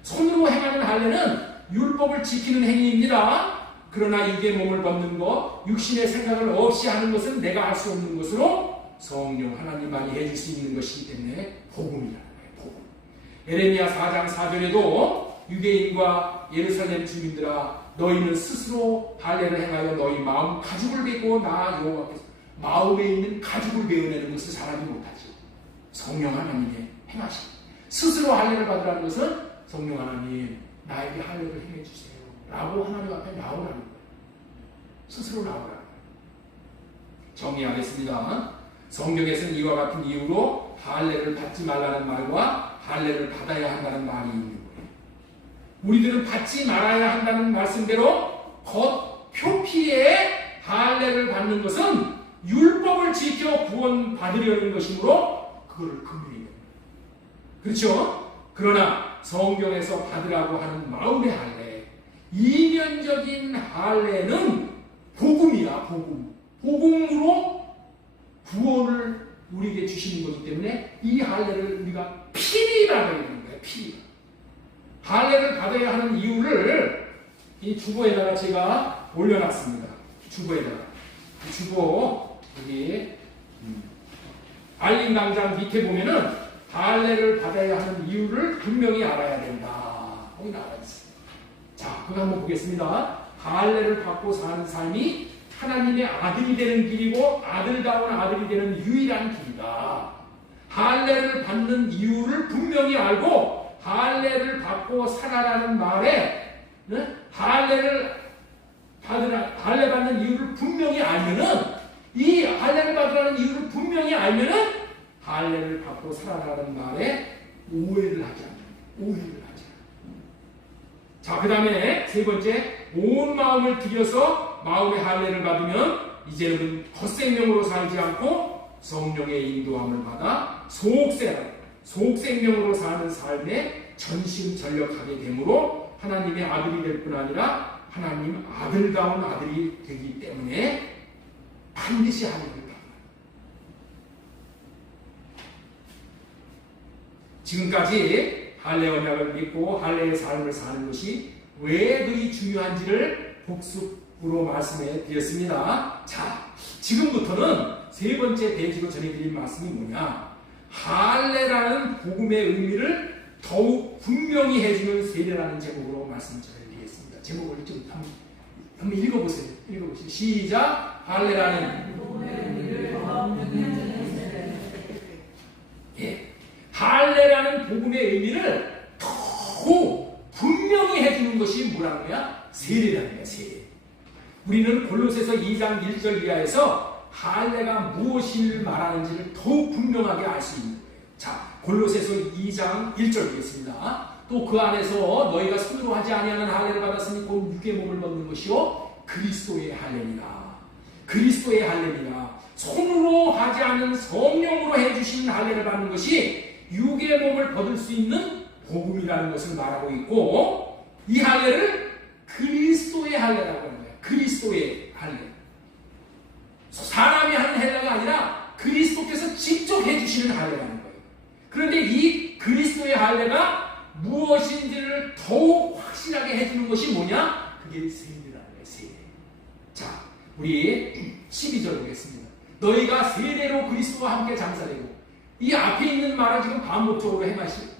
손으로 행하는 할례는 율법을 지키는 행위입니다. 그러나 육의 몸을 벗는 것, 육신의 생각을 없이 하는 것은 내가 할 수 없는 것으로 성령 하나님만이 해줄 수 있는 것이기 때문에 복음이라는 거예요. 복음. 에레미야 4장 4절에도 유대인과 예루살렘 주민들아 너희는 스스로 할례를 행하여 너희 마음 가죽을 베고 나 여호와께서 마음에 있는 가죽을 베어내는 것을 사람이 못하죠. 성령 하나님의 행하심. 스스로 할례를 받으라는 것은 성령 하나님 나에게 할례를 행해 주세요 라고 하나님 앞에 나오라는 거예요. 스스로 나오라는 거예요. 정리하겠습니다. 성경에서는 이와 같은 이유로 할례를 받지 말라는 말과 할례를 받아야 한다는 말이 있는 거예요. 우리들은 받지 말아야 한다는 말씀대로 겉 표피에 할례를 받는 것은 율법을 지켜 구원 받으려는 것이므로 그거를 금해요. 그렇죠? 그러나 성경에서 받으라고 하는 마음의 할례, 이면적인 할례는 복음이야. 복음으로 구원을 우리에게 주시는 거기 때문에 이 할례를 우리가 필히 받아야 되는 거예요. 필히. 할례를 받아야 하는 이유를 이 주보에다가 제가 올려놨습니다. 주보에다가. 주보 여기 알림당장 밑에 보면은 할례를 받아야 하는 이유를 분명히 알아야 된다. 거기 나와 있어요. 자, 그거 한번 보겠습니다. 할례를 받고 사는 삶이 하나님의 아들이 되는 길이고 아들다운 아들이 되는 유일한 길이다. 할례를 받는 이유를 분명히 알고 할례를 받고 살아라는 말에 할례 받는 이유를 분명히 알면은 이 할례를 받으라는 이유를 분명히 알면은 할례를 받고 살아라는 말에 오해를 하지 않는. 자, 그 다음에 세 번째, 온 마음을 들여서 마음의 할례를 받으면 이제는 겉생명으로 살지 않고 성령의 인도함을 받아 속생명으로 사는 삶에 전심전력하게 되므로 하나님의 아들이 될 뿐 아니라 하나님 아들다운 아들이 되기 때문에 반드시 할례를 받아요. 지금까지 할례 언약을 믿고 할례의 삶을 사는 것이 왜 그리 중요한지를 복습으로 말씀해 드렸습니다. 자, 지금부터는 세 번째 대지로 전해드릴 말씀이 뭐냐? 할례라는 복음의 의미를 더욱 분명히 해주는 세례라는 제목으로 말씀을 전해드리겠습니다. 제목을 좀 한번 읽어보세요. 시작. 할례라는 복음의 의미를 더욱 분명히 해주는 세례. 예. 할례라는 복음의 의미를 더욱 분명히 해주는 것이 뭐라는 거야? 세례라는 거야. 세례. 우리는 골로새서 2장 1절 이하에서 할례가 무엇을 말하는지를 더욱 분명하게 알 수 있는 거예요. 자, 골로새서 2장 1절 보겠습니다. 또 그 안에서 너희가 손으로 하지 아니하는 할례를 받았으니 곧 육의 몸을 벗는 것이요 그리스도의 할례니라. 그리스도의 할례니라. 손으로 하지 않는 성령으로 해주시는 할례를 받는 것이 육의 몸을 벗을 수 있는 복음이라는 것을 말하고 있고, 이 할례를 그리스도의 할례라고 하는 거예요. 그리스도의 할례. 사람이 하는 할례가 아니라 그리스도께서 직접 해주시는 할례라는 거예요. 그런데 이 그리스도의 할례가 무엇인지를 더욱 확실하게 해주는 것이 뭐냐? 그게 세례라는 거예요. 세례. 자, 우리 12절 보겠습니다. 너희가 세례로 그리스도와 함께 장사되고, 이 앞에 있는 말을 지금 반복적으로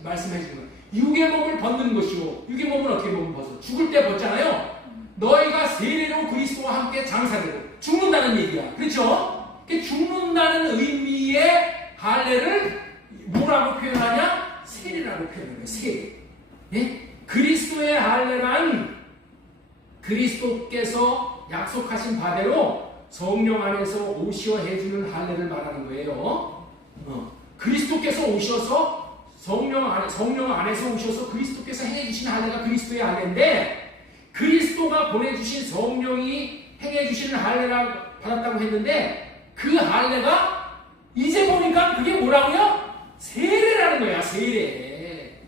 말씀해 주는 거예요. 육의 몸을 벗는 것이요. 육의 몸을 어떻게 몸을 벗어? 죽을 때 벗잖아요. 너희가 세례로 그리스도와 함께 장사되고, 죽는다는 얘기야. 그렇죠? 죽는다는 의미의 할례를 뭐라고 표현하냐? 세례라고 표현해요. 세례. 예? 그리스도의 할례란 그리스도께서 약속하신 바대로 성령 안에서 오시어 해주는 할례를 말하는 거예요. 그리스도께서 오셔서 성령 안에서 오셔서 그리스도께서 행해주신 할례가 그리스도의 할례인데, 그리스도가 보내주신 성령이 행해주시는 할례라 받았다고 했는데, 그 할례가 이제 보니까 그게 뭐라고요? 세례라는 거야. 세례.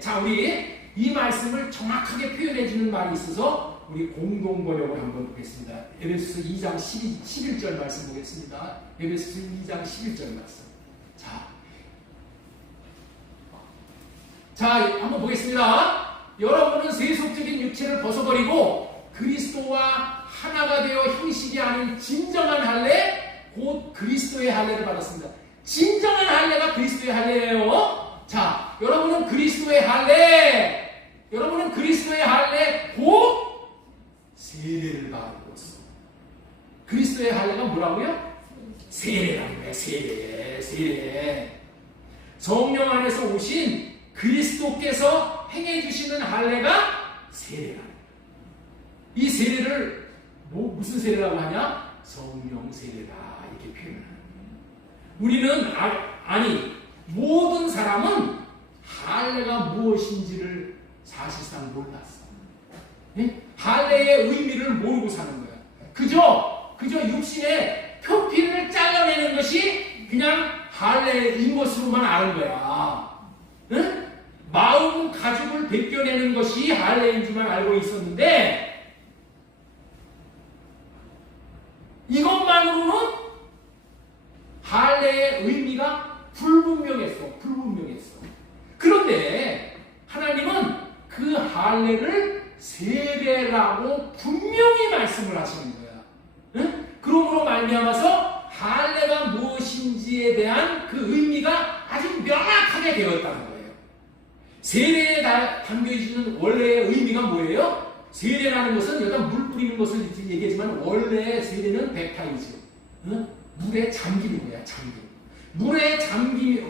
자, 우리 이 말씀을 정확하게 표현해주는 말이 있어서 우리 공동 번역을 한번 보겠습니다. 에베소서 2장 11절 말씀 보겠습니다. 에베소서 2장 11절 말씀. 자, 한번 보겠습니다. 여러분은 세속적인 육체를 벗어버리고 그리스도와 하나가 되어 형식이 아닌 진정한 할례, 곧 그리스도의 할례를 받았습니다. 진정한 할례가 그리스도의 할례예요. 자, 여러분은 그리스도의 할례, 곧 세례를 받았어. 그리스도의 할례가 뭐라고요? 세례라는 거예요. 세례. 성령 안에서 오신 그리스도께서 행해주시는 할례가 세례라는 거예요. 이 세례를 무슨 세례라고 하냐? 성령 세례다, 이렇게 표현하는 거예요. 우리는 모든 사람은 할례가 무엇인지를 사실상 몰랐어. 네? 할례의 의미를 모르고 사는 거야. 그저 육신의 표피를 잘라내는 것이 그냥 할례인 것으로만 아는 거야. 네? 마음 가죽을 벗겨내는 것이 할례인 줄만 알고 있었는데, 이것만으로는 할례의 의미가 불분명했어. 그런데 하나님은 그 할례를 세례라고 분명히 말씀을 하시는 거야. 응? 그러므로 말미암아서 할례가 무엇인지에 대한 그 의미가 아주 명확하게 되었다는 거예요. 세례에 담겨있는 원래의 의미가 뭐예요? 세례라는 것은 여기다 물 뿌리는 것을 얘기하지만 원래 세례는 백타이죠. 응? 물에 잠기는 거야. 물에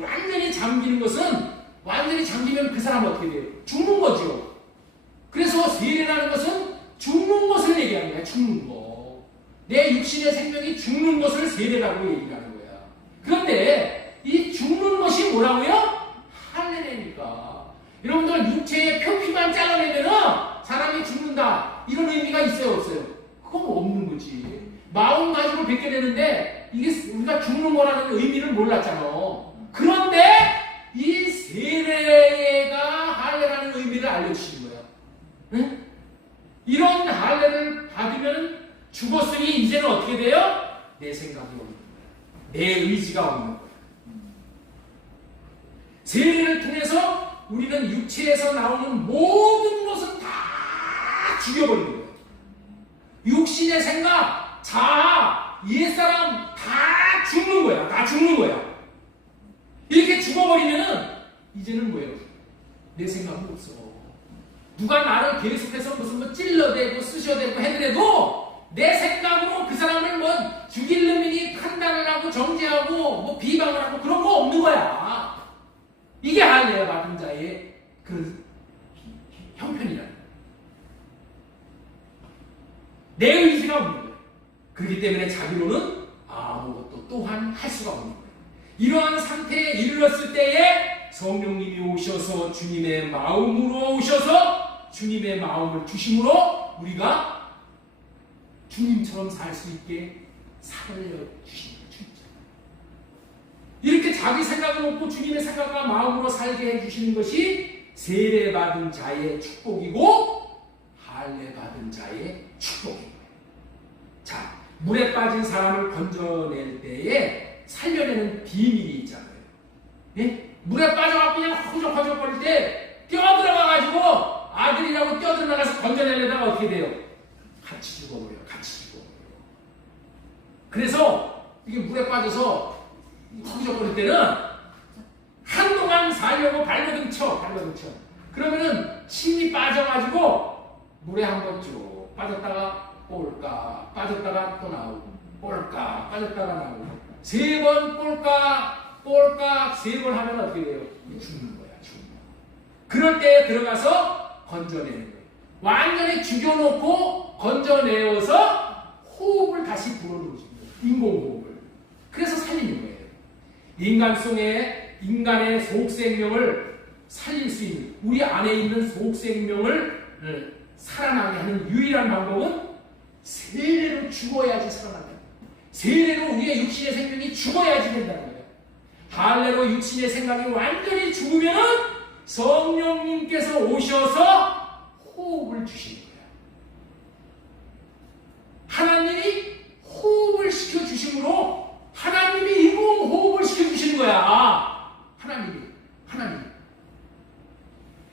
완전히 잠기는 것은, 완전히 잠기면 그 사람 어떻게 돼요? 죽는 거죠. 그래서 세례라는 것은 죽는 것을 얘기하는 거야. 죽는 거. 내 육신의 생명이 죽는 것을 세례라고 얘기하는 거야. 그런데 이 죽는 것이 뭐라고요? 할례니까. 여러분들 육체의 표피만 잘라내면은 사람이 죽는다, 이런 의미가 있어요, 없어요? 그건 없는 거지. 마음 가지고 벗겨내는데 이게 우리가 죽는 거라는 의미를 몰랐잖아. 그런데 이 세례가 할례라는 의미를 알려주시는 거예요. 응? 이런 할례를 받으면 죽었으니 이제는 어떻게 돼요? 내 생각이 없는 거야. 내 의지가 없는 거야. 세례를 통해서 우리는 육체에서 나오는 모든 것은 다 죽여버리는 거예요. 육신의 생각, 자아, 옛사람 다 죽는 거야. 이렇게 죽어버리면은 이제는 뭐예요? 내 생각은 없어. 누가 나를 계속해서 무슨 찔러대고 쑤셔대고 해더라도 내 생각으로 그 사람을 죽일 놈이니 판단을 하고 정죄하고 비방을 하고 그런 거 없는 거야. 이게 할례 받은 자의 그 형편이라는 거야. 내 의지가 없는 거야. 그렇기 때문에 자기로는 아무것도 또한 할 수가 없는 거야. 이러한 상태에 이르렀을 때에 성령님이 오셔서 주님의 마음으로 오셔서 주님의 마음을 주심으로 우리가 주님처럼 살 수 있게 살려주시는 거죠. 이렇게 자기 생각을 놓고 주님의 생각과 마음으로 살게 해주시는 것이 세례받은 자의 축복이고 할례받은 자의 축복인 거예요. 자, 물에 빠진 사람을 건져낼 때에 살려내는 비밀이 있잖아요. 네? 물에 빠져갖고 그냥 허적허적거릴 때 뛰어들어가가지고 아들이라고 뛰어들어가서 건져내려다가 어떻게 돼요? 같이 죽어버려요. 같이 죽어버려요. 그래서 이게 물에 빠져서 허적거릴 때는 한동안 살려고 발버둥 쳐. 그러면은 침이 빠져가지고 물에 한번 쭉 빠졌다가 볼까 빠졌다가 또 나오고 볼까 빠졌다가 나오고 3번 볼까 3번 하면 어떻게 돼요? 죽는 거야. 그럴 때 들어가서 건져내는 거예요. 완전히 죽여놓고 건져내어서 호흡을 다시 불어넣어주는 거예요. 인공호흡을. 그래서 살리는 거예요. 인간 속에 인간의 속생명을 살릴 수 있는 우리 안에 있는 속생명을 살아나게 하는 유일한 방법은 세례로 죽어야지 살아나게 합니다. 세례로 우리의 육신의 생명이 죽어야지 된다는 거예요. 할례로 육신의 생각이 완전히 죽으면 성령님께서 오셔서 호흡을 주시는 거예요. 하나님이 호흡을 시켜주심으로 하나님이 인공 호흡을 시켜주시는 거야. 하나님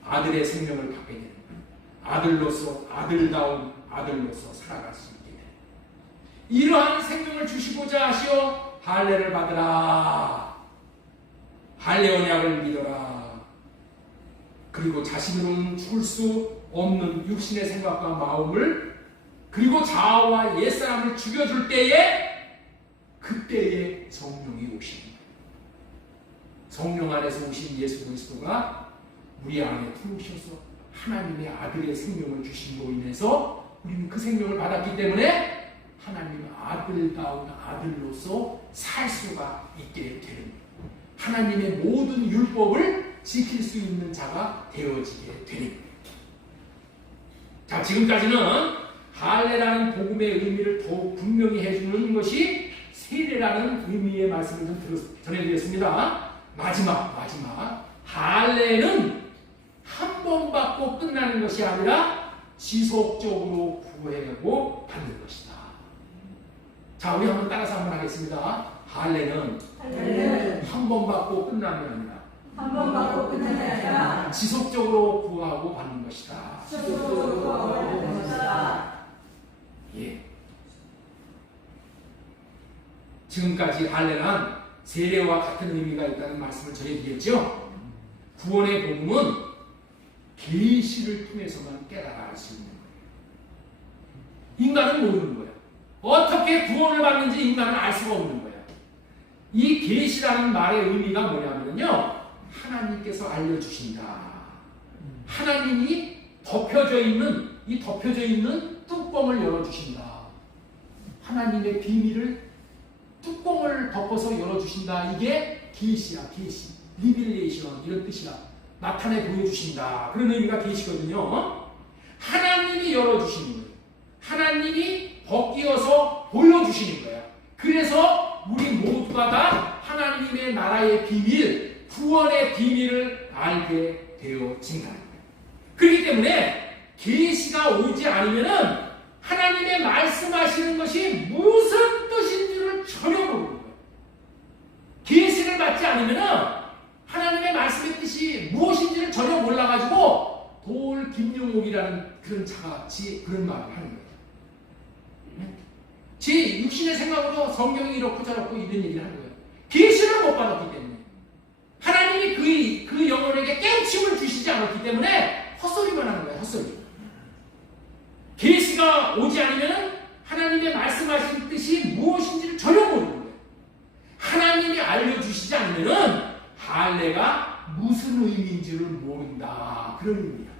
아들의 생명을 갖게 되는 거예요. 아들로서 아들다운 아들로서 살아갈 수 있게 되는 이러한 생명을 주시고자 하시어 할례를 받으라. 할례 언약을 믿어라. 그리고 자신으로는 죽을 수 없는 육신의 생각과 마음을 그리고 자아와 옛사람을 죽여줄 때에 그때에 성령이 오시는 거예요. 성령 안에서 오신 예수 그리스도가 우리 안에 들어오셔서 하나님의 아들의 생명을 주심으로 인해서 우리는 그 생명을 받았기 때문에 하나님의 아들다운 아들로서 살 수가 있게 되는 거예요. 하나님의 모든 율법을 지킬 수 있는 자가 되어지게 되는 거예요. 자, 지금까지는 할례라는 복음의 의미를 더욱 분명히 해주는 것이 세례라는 의미의 말씀을 좀 전해드렸습니다. 마지막 할례는 한 번 받고 끝나는 것이 아니라 지속적으로 구하고 받는 것이다. 자, 우리 한번 따라서 한번 하겠습니다. 할례는 한 번 받고 끝나면 아니라 지속적으로 구하고 받는 것이다. 예. 지금까지 할례란 세례와 같은 의미가 있다는 말씀을 전해드렸죠. 구원의 복음은 계시를 통해서만 깨달아 알 수 있는 거예요. 인간은 모르는 거예요. 어떻게 구원을 받는지 인간은 알 수가 없는 거예요. 이 계시라는 말의 의미가 뭐냐면요, 하나님께서 알려주신다. 하나님이 덮여져 있는 뚜껑을 열어주신다. 하나님의 비밀을 뚜껑을 덮어서 열어주신다. 이게 계시야, 계시. 리빌레이션 이런 뜻이야. 나타내 보여주신다. 그런 의미가 계시거든요. 하나님이 열어주시는 거예요. 하나님이 벗기어서 보여주시는 거예요. 그래서 우리 모두가 다 하나님의 나라의 비밀, 구원의 비밀을 알게 되어진다는 거예요. 그렇기 때문에 계시가 오지 않으면은 하나님의 말씀하시는 것이 무슨 뜻인지를 전혀 모르는 거예요. 계시를 받지 않으면은 하나님의 말씀의 뜻이 무엇인지를 전혀 몰라가지고 돌 김용옥이라는 그런 자같이 그런 말을 하는 거예요. 제 육신의 생각으로 성경이 이렇고 저렇고 이런 얘기를 하는 거예요. 계시를 못 받았기 때문에 하나님이 그 영혼에게 깨우침을 주시지 않았기 때문에 헛소리만 하는 거예요. 헛소리. 계시가 오지 않으면 하나님의 말씀하신 뜻이 무엇인지를 전혀 모르는 거예요. 하나님이 알려주시지 않으면 할례가 무슨 의미인지를 모른다. 그런 의미야.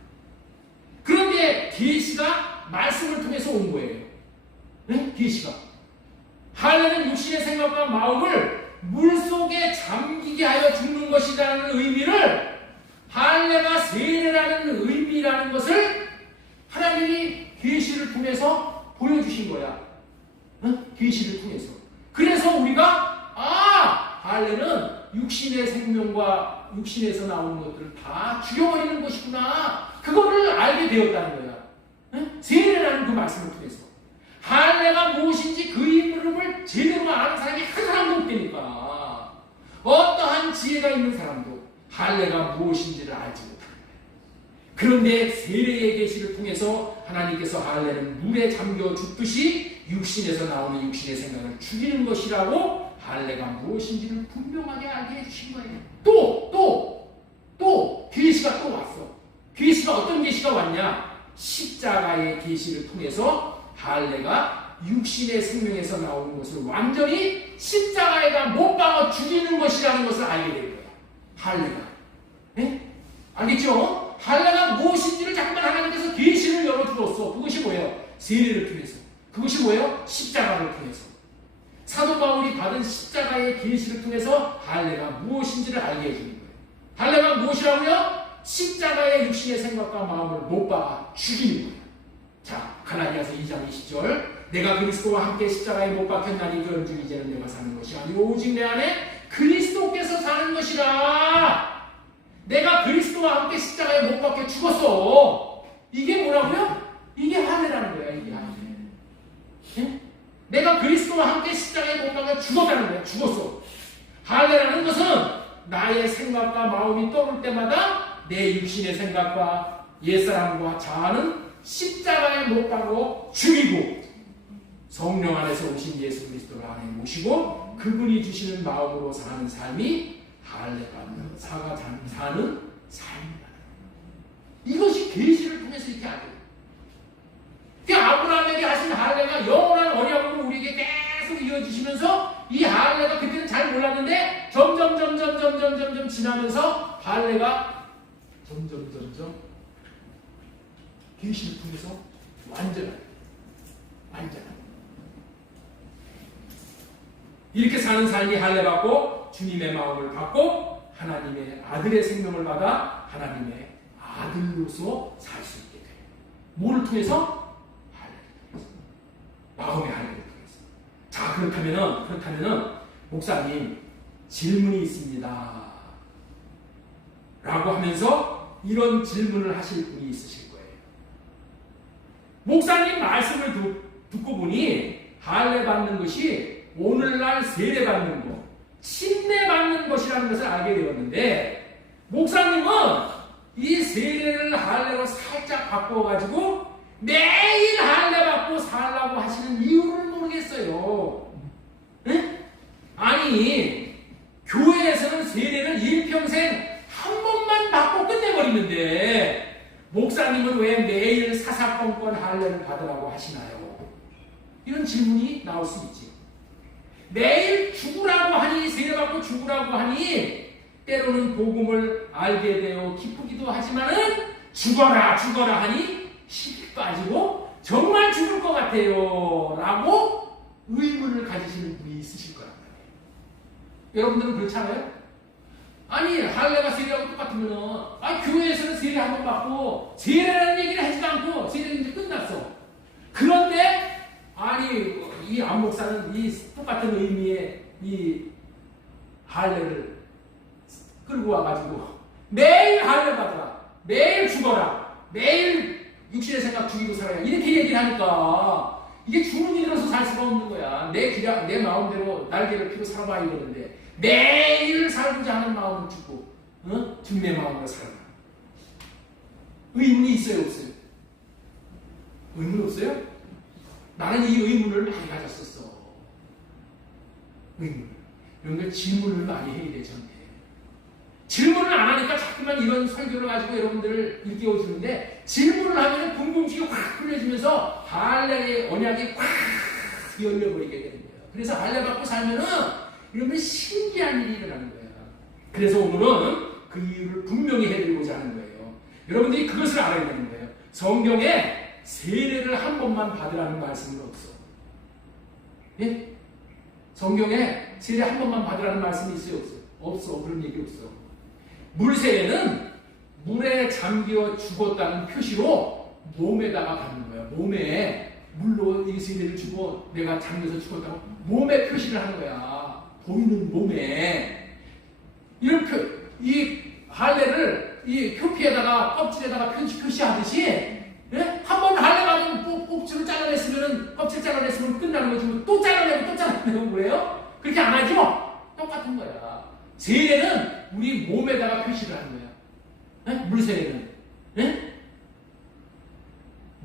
그런데 계시가 말씀을 통해서 온 거예요. 네? 계시가. 할례는 육신의 생각과 마음을 물속에 잠기게 하여 죽는 것이라는 의미를 할례가 세례라는 의미라는 것을 하나님이 계시를 통해서 보여주신 거야. 계시를 통해서. 그래서 우리가 할례는 육신의 생명과 육신에서 나오는 것들을 다 죽여버리는 것이구나. 그거를 알게 되었다는 거야. 세례라는 그 말씀을 통해서. 할례가 무엇인지 그 이름을 제대로 아는 사람이 한 사람도 없다니까. 어떠한 지혜가 있는 사람도 할례가 무엇인지를 알지 못합니다. 그런데 세례의 계시를 통해서 하나님께서 할례는 물에 잠겨 죽듯이 육신에서 나오는 육신의 생각을 죽이는 것이라고 할례가 무엇인지를 분명하게 알게 해주신 거예요. 또 계시가 또 왔어. 계시가 어떤 계시가 왔냐? 십자가의 계시를 통해서 할례가 육신의 생명에서 나오는 것을 완전히 십자가에다 못 박아 죽이는 것이라는 것을 알게 된 거야. 할례가. 네? 알겠죠? 할례가 무엇인지를 자꾸만 하나님께서 계시를 열어주었어. 그것이 뭐예요? 세례를 통해서. 그것이 뭐예요? 십자가를 통해서. 사도 바울이 받은 십자가의 계시를 통해서 할례가 무엇인지를 알게 해주는 거예요. 할례가 무엇이라고요? 십자가의 육신의 생각과 마음을 못 박아 죽이는 거예요. 자, 갈라디아서 2장 20절. 내가 그리스도와 함께 십자가에 못 박혔나니 그런즉 이제는 내가 사는 것이 아니고 오직 내 안에 그리스도께서 사는 것이라. 내가 그리스도와 함께 십자가에 못 박혀 죽었어. 이게 뭐라고요? 이게 할례라는 거야. 이게 할례. 네? 내가 그리스도와 함께 십자가에 못 박혀 죽었다는 거야. 죽었어. 할례라는 것은 나의 생각과 마음이 떠오를 때마다 내 육신의 생각과 옛사람과 자아는 십자가에 못 박아 죽이고 성령 안에서 오신 예수 그리스도를 안에 모시고 그분이 주시는 마음으로 사는 삶이 할례가 사가 사는 삶이다. 이것이 계시를 통해서 이렇게 알게 돼요. 그러니까 아브라함에게 하신 할례가 영원한 언약으로 우리에게 계속 이어지시면서 이 할례가 그때는 잘 몰랐는데 점점 지나면서 할례가 점점 계시를 통해서 완전한 이렇게 사는 삶이 할례 받고 주님의 마음을 받고 하나님의 아들의 생명을 받아 하나님의 아들로서 살 수 있게 돼요. 뭐를 통해서? 할례를 통해서. 마음의 할례를 통해서. 자, 그렇다면은 목사님 질문이 있습니다. 라고 하면서 이런 질문을 하실 분이 있으실 거예요. 목사님 말씀을 듣고 보니 할례 받는 것이 오늘날 세례 받는 것, 침례 받는 것이라는 것을 알게 되었는데 목사님은 이 세례를 할례로 살짝 바꿔가지고 매일 할례 받고 살라고 하시는 이유를 모르겠어요. 네? 아니 교회에서는 세례를 일평생 한 번만 받고 끝내버리는데 목사님은 왜 매일 사사건건 할례를 받으라고 하시나요? 이런 질문이 나올 수 있지. 매일 죽으라고 하니 세례받고 죽으라고 하니 때로는 복음을 알게 되어 기쁘기도 하지만은 죽어라 하니 힘이 빠지고 정말 죽을 것 같아요 라고 의문을 가지시는 분이 있으실 거란 말이에요. 여러분들은 그렇지 않아요? 아니 할례가 세례하고 똑같으면은 교회에서는 세례 한 번 받고 세례라는 얘기를 하지도 않고 세례는 이제 끝났어. 그런데 이 안목사는 이 똑같은 의미의 이 할례를 끌고 와가지고 매일 할례 받아라, 매일 죽어라, 매일 육신의 생각 죽이고 살아야 이렇게 얘기를 하니까 이게 주문이 들어서 살 수가 없는 거야. 내 마음대로 날개를 피고 살아봐야 되는데 매일 살고자 하는 마음을 죽고 주님의 마음으로 살아라. 의문이 있어요, 없어요? 의문 없어요? 나는 이 의문을 많이 가졌었어. 의문. 이런 걸 질문을 많이 해야 돼, 저한테. 질문을 안 하니까 자꾸만 이런 설교를 가지고 여러분들을 일깨워주는데 질문을 하면 궁금증이 확 풀려지면서 할례의 언약이 확 열려버리게 되는 거예요. 그래서 할례 받고 살면은 이런 게 신기한 일이 일어나는 거예요. 그래서 오늘은 그 이유를 분명히 해드리고자 하는 거예요. 여러분들이 그것을 알아야 되는 거예요. 성경에 세례를 한 번만 받으라는 말씀은 없어. 예? 성경에 세례 한 번만 받으라는 말씀이 있어요, 없어요? 없어. 그런 얘기 없어. 물세례는 물에 잠겨 죽었다는 표시로 몸에다가 받는 거야. 몸에 물로 예수님을 주고 내가 잠겨서 죽었다고 몸에 표시를 하는 거야. 보이는 몸에. 이런 이 할례를 이 표피에다가 껍질에다가 표시하듯이, 예? 한번 할례 가면 꼭지를 잘라냈으면 껍질 잘라냈으면 끝나는 거지. 또 잘라내고 또 잘라내고 뭐예요? 그렇게 안 하죠? 똑같은 거야. 세례는 우리 몸에다가 표시를 하는 거야. 예? 물세례는. 예?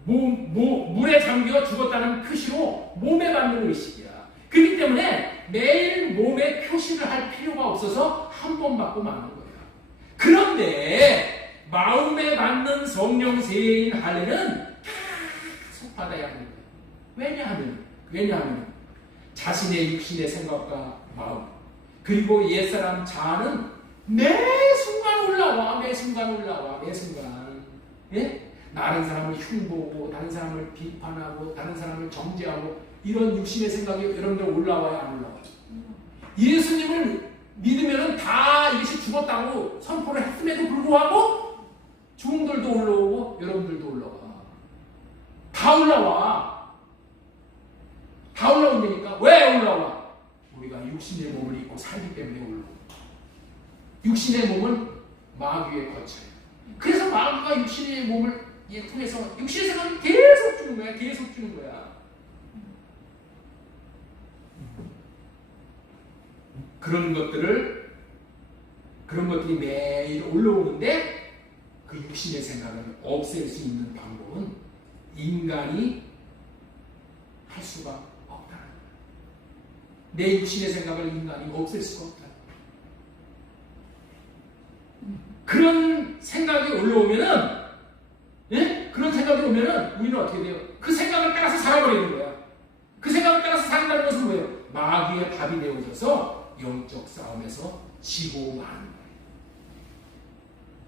물에 잠겨 죽었다는 표시로 몸에 받는 의식이야. 그렇기 때문에 매일 몸에 표시를 할 필요가 없어서 한 번 받고 마는 거야. 그런데 마음에 받는 성령 세례인 할례는 계속 받아야 하는 거야. 왜냐하면 자신의 육신의 생각과 마음 그리고 옛사람 자아는 매 순간 올라와. 예? 다른 사람을 흉보고 다른 사람을 비판하고 다른 사람을 정죄하고 이런 육신의 생각이 여러분들 올라와야 안 올라와요? 예수님을 믿으면 다 이것이 죽었다고 선포를 했음에도 불구하고 중들도 올라오고 여러분들도 올라와. 다 올라온다니까. 왜 올라와? 우리가 육신의 몸을 입고 살기 때문에 올라와. 육신의 몸은 마귀의 거처예요. 그래서 마귀가 육신의 몸을 통해서 육신의 생각을 계속 주는 거야. 그런 것들이 매일 올라오는데 그 육신의 생각을 없앨 수 있는 방법은 인간이 할 수가 없다는 거야. 내 육신의 생각을 인간이 없앨 수가 없다. 그런 생각이 올라오면은, 예? 그런 생각이 오면은 우리는 어떻게 돼요? 그 생각을 따라서 살아버리는 거야. 그 생각을 따라서 산다는 것은 뭐예요? 마귀의 밥이 되어져서 영적 싸움에서 지고 마는 거예요.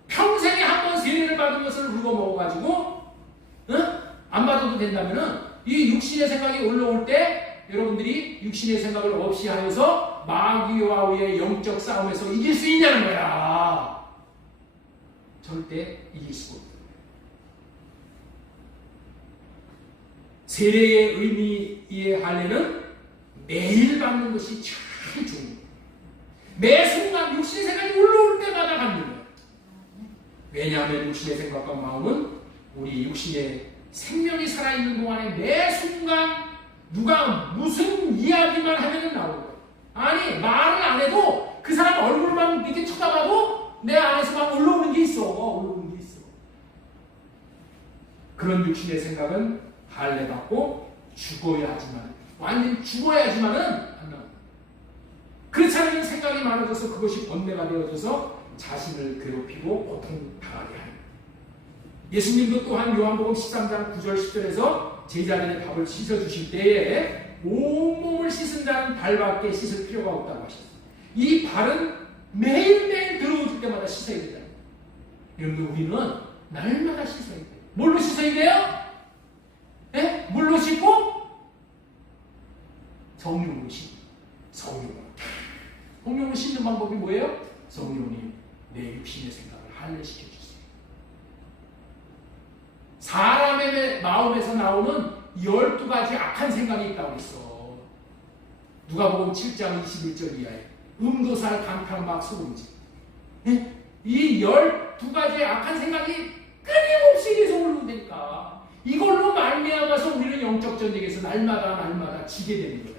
평생에 한 번 세례를 받은 것을 울고 먹어가지고, 안 받아도 된다면은 이 육신의 생각이 올라올 때 여러분들이 육신의 생각을 없이 하여서 마귀와의 영적 싸움에서 이길 수 있냐는 거야. 절대 이길 수가 없어요. 세례의 의미의 할례는 매일 받는 것이 제일 좋은 거예요. 매 순간 육신의 생각이 올라올 때마다 받는 거예요. 왜냐하면 육신의 생각과 마음은 우리 육신의 생명이 살아있는 동안에 매 순간 누가 무슨 이야기만 하면 나오는 거예요. 아니 말을 안 해도 그 사람 얼굴만 이렇게 쳐다봐도 내 안에서 막 올라오는 게 있어. 그런 육신의 생각은 할례받고 죽어야 하지만 완전히 죽어야지만은 안 나옵니다. 그렇지 않으면 생각이 많아져서 그것이 번뇌가 되어져서 자신을 괴롭히고 고통당하게 합니다. 예수님도 또한 요한복음 13장 9절 10절에서 제자들의 밥을 씻어주실 때에 온몸을 씻은 자는 발밖에 씻을 필요가 없다고 하셨어요. 이 발은 매일매일 들어오실 때마다 씻어야 된다. 여러분 우리는 날마다 씻어야 돼요. 뭘로 씻어야 돼요? 네? 물로 씻고 성령으로 씻고 성령으로 씻는 방법이 뭐예요? 성령이 내 육신의 생각을 할례시켜주세요. 사람의 마음에서 나오는 12가지 악한 생각이 있다고 했어. 누가복음 7장 21절 이하에 음도살, 강탕막, 소금질. 네? 이 12가지의 악한 생각이 끊임없이 계속 올라오니까 이걸로 말미암아서 우리는 영적 전쟁에서 날마다 지게 되는 거야.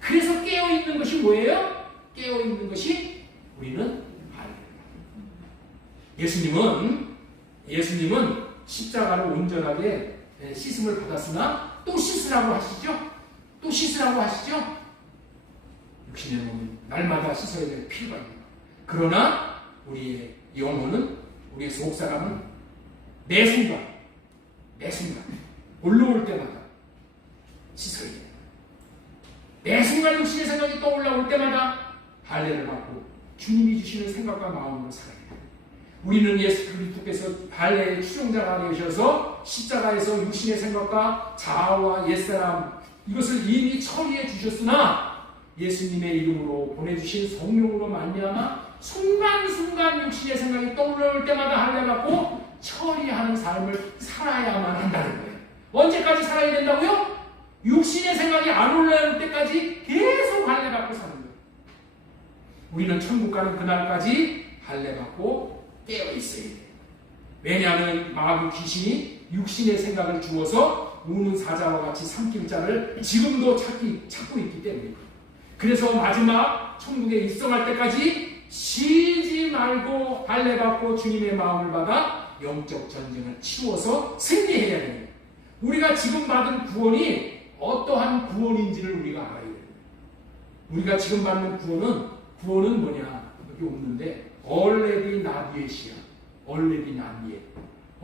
그래서 깨어있는 것이 뭐예요? 깨어있는 것이 우리는 할례입니다. 예수님은 십자가를 온전하게 씻음을 받았으나 또 씻으라고 하시죠? 육신의 몸은 날마다 씻어야 될 필요가 있습니다. 그러나 우리의 영혼은, 우리의 속사람은 매 순간 올라올 때마다 씻어야 돼요. 매 순간 육신의 생각이 떠올라올 때마다 할례를 받고 주님이 주시는 생각과 마음으로 살아야 돼요. 우리는 예수 그리스도께서 할례의 추종자가 되셔서 십자가에서 육신의 생각과 자아와 옛사람 이것을 이미 처리해 주셨으나 예수님의 이름으로 보내주신 성령으로 말미암아 순간순간 육신의 생각이 떠오를 때마다 할례받고 처리하는 삶을 살아야만 한다는 거예요. 언제까지 살아야 된다고요? 육신의 생각이 안 올라올 때까지 계속 할례받고 사는 거예요. 우리는 천국 가는 그날까지 할례받고 깨어 있어야 돼요. 왜냐하면 마귀 귀신이 육신의 생각을 주어서 우는 사자와 같이 삼킬 자를 지금도 찾고 있기 때문입니다. 그래서 마지막 천국에 입성할 때까지 쉬지 말고 할례받고 주님의 마음을 받아 영적 전쟁을 치워서 승리해야 됩니다. 우리가 지금 받은 구원이 어떠한 구원인지를 우리가 알아야 됩니다. 우리가 지금 받는 구원은 뭐냐? 여기 없는데 already not yet이야. already not yet.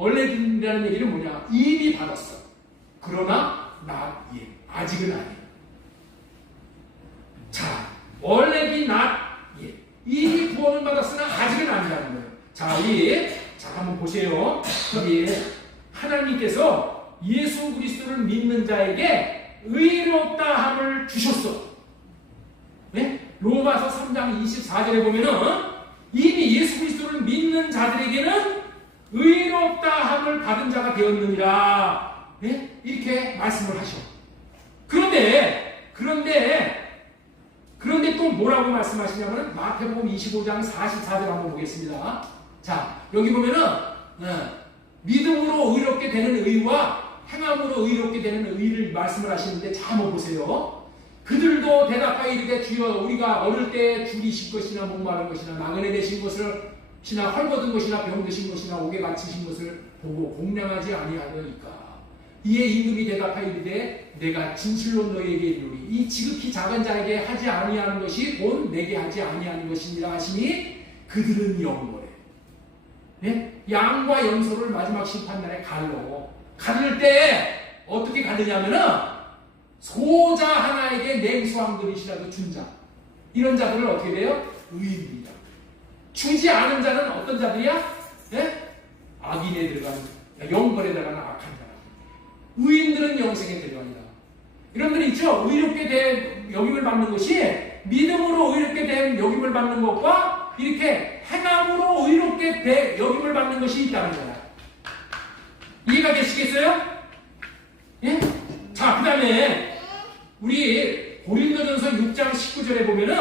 already라는 얘기는 뭐냐? 이미 받았어. 그러나 not yet. 아직은 아니에요. 자, already not yet. 이미 구원을 받았으나 아직은 아니라는 거예요. 자, 한번 보세요. 여기 하나님께서 예수 그리스도를 믿는 자에게 의롭다함을 주셨어. 네? 로마서 3장 24절에 보면은 이미 예수 그리스도를 믿는 자들에게는 의롭다함을 받은 자가 되었느니라. 네? 이렇게 말씀을 하셔. 그런데 또 뭐라고 말씀하시냐면 마태복음 25장 44절 한번 보겠습니다. 자, 여기 보면은 믿음으로 의롭게 되는 의와 행함으로 의롭게 되는 의를 말씀을 하시는데 자, 한번 보세요. 그들도 대답하여 이르되 주여 우리가 어릴 때 죽이신 것이나 목마른 것이나 나그네 되신 것을 시나 헐벗은 것이나 병드신 것이나 옥에 갇히신 것을 보고 공량하지 아니하더이까. 이에 임금이 대답하여 이르되 내가 진실로 너희에게 이르노니 이 지극히 작은 자에게 하지 아니하는 것이 곧 내게 하지 아니하는 것이니라 하시니 그들은 영원해. 네? 양과 염소를 마지막 심판날에 가를 때 어떻게 가느냐면은 소자 하나에게 냉수 한 그릇이라도 준 자, 이런 자들은 어떻게 돼요? 의인입니다. 주지 않은 자는 어떤 자들이야? 네? 악인에 들어가는, 영벌에 들어가는 악한 자. 의인들은 영생에 들어갑니다. 여러분들 있죠? 의롭게 된 여김을 받는 것이 믿음으로 의롭게 된 여김을 받는 것과 이렇게 행함으로 의롭게 된 여김을 받는 것이 있다는 거예요. 이해가 되시겠어요? 예? 자, 그 다음에 우리 고린도전서 6장 19절에 보면은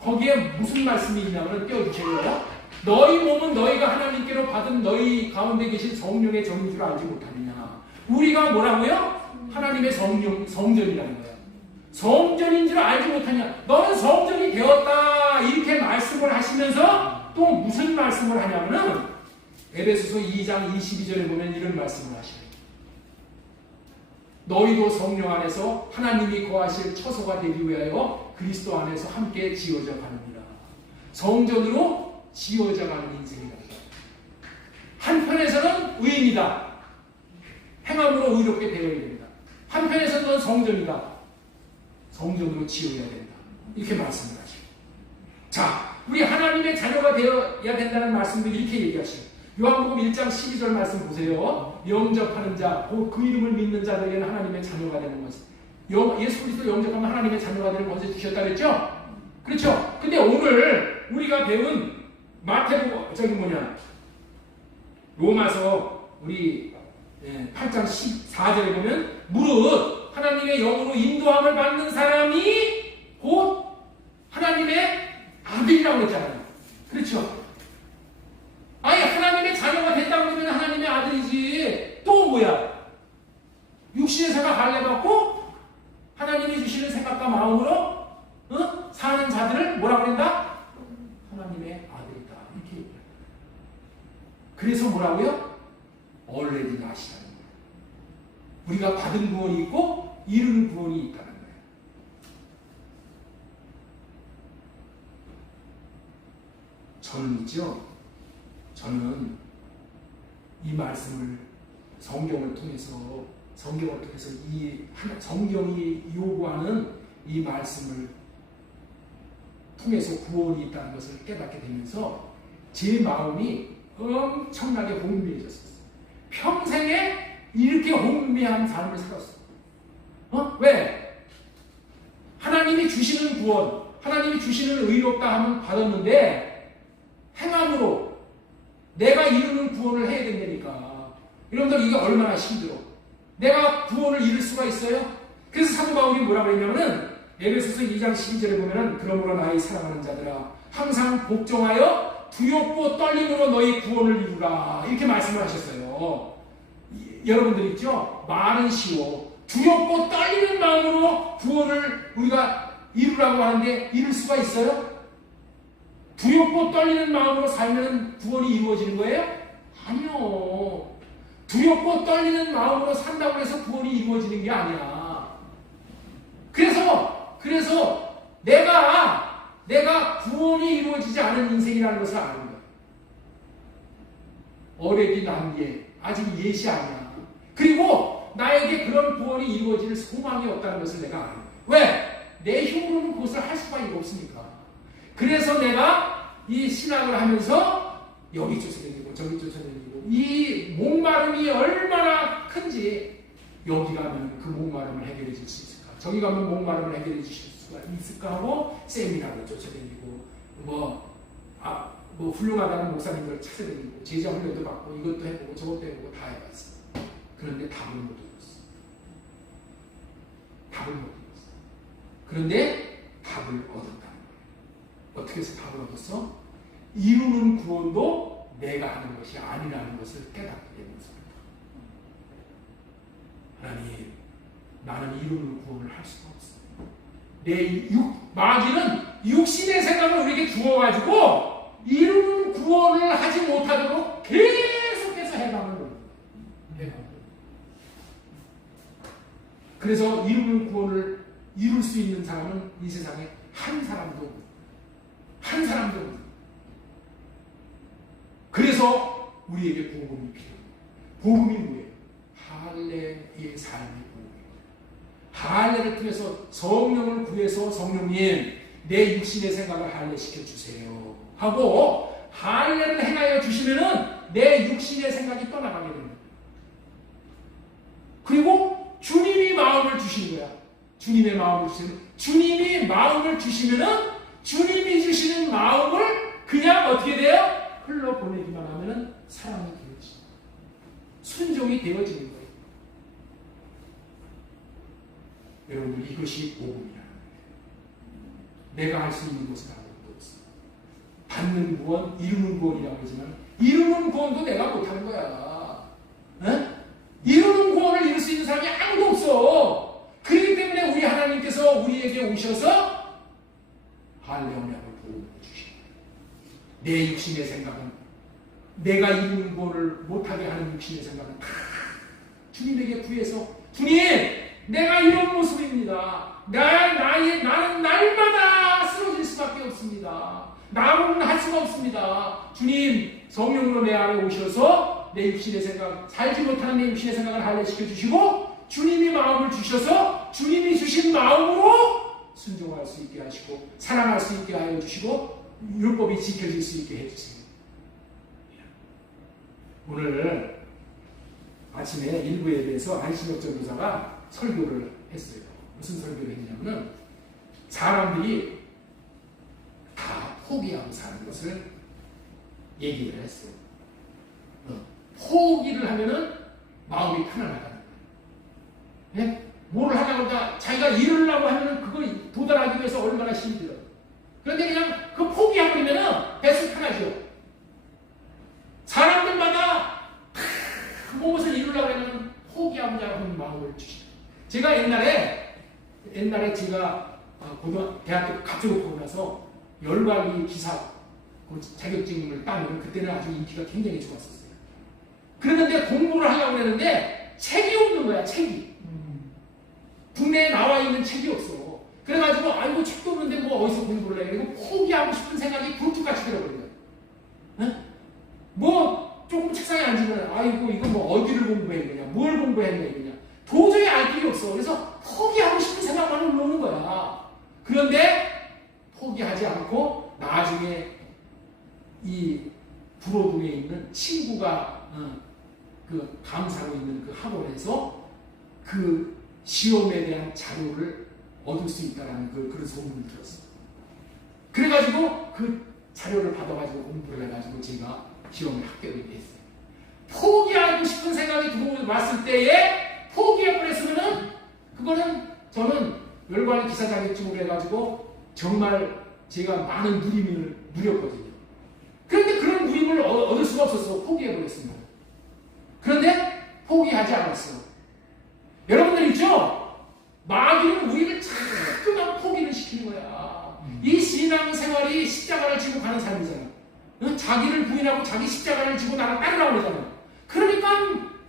거기에 무슨 말씀이 있냐면 띄워주세요. 너희 몸은 너희가 하나님께로 받은 너희 가운데 계신 성령의 정인 줄 알지 못하느냐. 우리가 뭐라고요? 하나님의 성전이라는 거예요. 성전인 줄 알지 못하냐. 너는 성전이 되었다. 이렇게 말씀을 하시면서 또 무슨 말씀을 하냐면은 에베소서 2장 22절에 보면 이런 말씀을 하셔요. 너희도 성령 안에서 하나님이 거하실 처소가 되기 위하여 그리스도 안에서 함께 지어져 가느니라. 성전으로 지어져 가는 인생이다. 한편에서는 의인이다. 행함으로 의롭게 되어야 된다. 한편에서는 넌 성전이다. 성전으로 지어야 된다. 이렇게 말씀을 하죠. 자, 우리 하나님의 자녀가 되어야 된다는 말씀도 이렇게 얘기하시고 요한복음 1장 12절 말씀 보세요. 영접하는 자, 그 이름을 믿는 자들에게는 하나님의 자녀가 되는 것을. 예수 그리스도 영접하면 하나님의 자녀가 되는 것을 주셨다 그랬죠? 그렇죠? 근데 오늘 우리가 배운 마태복음, 로마서 우리 8장 14절에 보면 무릇 하나님의 영으로 인도함을 받는 사람이 곧 하나님의 아들이라고 했잖아요. 그렇죠? 아니, 하나님의 자녀가 됐다고 하면 하나님의 아들이지. 또 뭐야? 육신의 생각 할례받고 하나님이 주시는 생각과 마음으로 사는 자들을 뭐라고 그런다? 하나님의 아들이다. 이렇게 얘기해요. 그래서 뭐라고요? already not이라는 거예요. 우리가 받은 구원이 있고 이루는 구원이 있다는 거예요. 저는 이 말씀을 성경을 통해서 이 성경이 요구하는 이 말씀을 통해서 구원이 있다는 것을 깨닫게 되면서 제 마음이 엄청나게 혼미해졌어요. 평생에 이렇게 혼미한 삶을 살았어. 왜? 하나님이 주시는 구원, 하나님이 주시는 의롭다함은 받았는데 행함으로 내가 이루는 구원을 해야 된다니까. 여러분들 이게 얼마나 힘들어. 내가 구원을 이룰 수가 있어요? 그래서 사도 바울이 뭐라고 했냐면은 에베소서 2장 12절에 보면은 그러므로 나의 사랑하는 자들아 항상 복종하여 두렵고 떨림으로 너희 구원을 이루라 이렇게 말씀을 하셨어요. 여러분들 있죠? 말은 쉬워. 두렵고 떨리는 마음으로 구원을 우리가 이루라고 하는데 이룰 수가 있어요? 두렵고 떨리는 마음으로 살면 구원이 이루어지는 거예요? 아니요. 두렵고 떨리는 마음으로 산다고 해서 구원이 이루어지는 게 아니야. 그래서 내가 구원이 이루어지지 않은 인생이라는 것을 아는 거야. 어레기 난게 아직 예시 아니야. 그리고 나에게 그런 구원이 이루어질 소망이 없다는 것을 내가 아는 거야. 왜? 내 힘으로는 그것을 할 수가 없으니까. 그래서 내가 이 신앙을 하면서 여기 쫓아다니고 저기 쫓아다니고 이 목마름이 얼마나 큰지 여기 가면 그 목마름을 해결해 줄 수 있을까? 저기 가면 목마름을 해결해 주실 수가 있을까 하고 세미나를 쫓아다니고 뭐 훌륭하다는 목사님들 찾아다니고 제자 훈련도 받고 이것도 해보고 저것도 해보고 다 해봤어. 그런데 답을 못 얻었어. 답을 못 얻었어. 그런데 답을 얻었다는 거예요. 어떻게 해서 답을 얻었어? 이루는 구원도 내가 하는 것이 아니라는 것을 깨닫게 되는 것입니다. 하나님, 나는 이루는 구원을 할 수가 없어. 마귀는 육신의 생각을 우리에게 주어가지고 이루는 구원을 하지 못하도록 계속해서 해방을 합니다. 그래서 이루는 구원을 이룰 수 있는 사람은 이 세상에 한 사람도 없습니다. 그래서 우리에게 복음이 필요합니다. 복음이 뭐예요? 할례의 삶의 복음입니다. 할례를 통해서 성령을 구해서 성령님 내 육신의 생각을 할례시켜 주세요 하고 할례를 행하여 주시면은 내 육신의 생각이 떠나가게 됩니다. 그리고 주님이 마음을 주시는 거야. 주님의 마음을 주시면 주님이 마음을 주시면은 주님이 주시는 마음을 그냥 어떻게 돼요? 흘러보내기만 하면은 사랑이 되어지고 순종이 되어지는 거예요. 여러분들 이것이 복음이라는 거예요. 내가 할 수 있는 것은 아무것도 없어. 받는 구원, 이루는 구원이라고 하지만 이루는 구원도 내가 못하는 거야. 에? 이루는 구원을 이룰 수 있는 사람이 아무도 없어. 그렇기 때문에 우리 하나님께서 우리에게 오셔서 할례 언약을 보호해 주시고 내 육신의 생각은 내가 이루는 구원을 못하게 하는 육신의 생각은 다 주님에게 구해서 주님 내가 이런 모습입니다. 나는 날마다 쓰러질 수밖에 없습니다. 나로는 할 수가 없습니다. 주님 성령으로 내 안에 오셔서 내 육신의 생각 살지 못하는 내 육신의 생각을 할례시켜 주시고 주님이 마음을 주셔서 주님이 주신 마음으로 순종할 수 있게 하시고 사랑할 수 있게 하여 주시고 율법이 지켜질 수 있게 해주세요. 오늘 아침에 일부에 대해서 안신혁 전도사가 설교를 했어요. 무슨 설교를 했냐면 사람들이 다 포기하고 사는 것을 얘기를 했어요. 포기를 하면은 마음이 편안하다는 거예요. 네? 뭘 하려고 하다 자기가 이루려고 하면은 그걸 도달하기 위해서 얼마나 힘들어. 그런데 그냥 그 포기해버리면은 배수 편하죠. 사람들마다 무엇을 이루려고 하면 포기하고자 마음을 주시죠. 제가 옛날에 제가 대학교 갑자기 나서 열과기 기사 자격증을 따면 그때는 아주 인기가 굉장히 좋았었어요. 그랬는데 공부를 하려고 했는데 책이 없는 거야, 책이. 국내에 나와 있는 책이 없어. 그래가지고 아이고 책도 없는데 뭐 어디서 공부를 해. 그리고 포기하고 싶은 생각이 불뚝같이 들어버린 거야. 뭐 조금 책상에 앉으면 아이고 이거 뭐 어디를 공부했느냐, 뭘 공부했느냐 도저히 알 길이 없어. 그래서 포기하고 싶은 생각만 올라오는 거야. 그런데 포기하지 않고 나중에 이 불호동에 있는 친구가 그 강사로 있는 그 학원에서 그 시험에 대한 자료를 얻을 수 있다는 그런 소문을 들었어. 그래가지고 그 자료를 받아가지고 공부를 해가지고 제가 시험에 합격이 됐어요. 포기하고 싶은 생각이 들어왔을 때에 포기해버렸으면은 그거는 저는 열관 기사 자격증을 해가지고 정말 제가 많은 누림을 누렸거든요. 그런데 그런 누림을 얻을 수가 없었어. 포기해버렸습니다. 그런데 포기하지 않았어요. 여러분들 있죠? 마귀는 우리를 자꾸만 포기를 시키는 거야. 이 신앙생활이 십자가를 지고 가는 삶이잖아. 자기를 부인하고 자기 십자가를 지고 나를 따르라고 그러잖아. 그러니까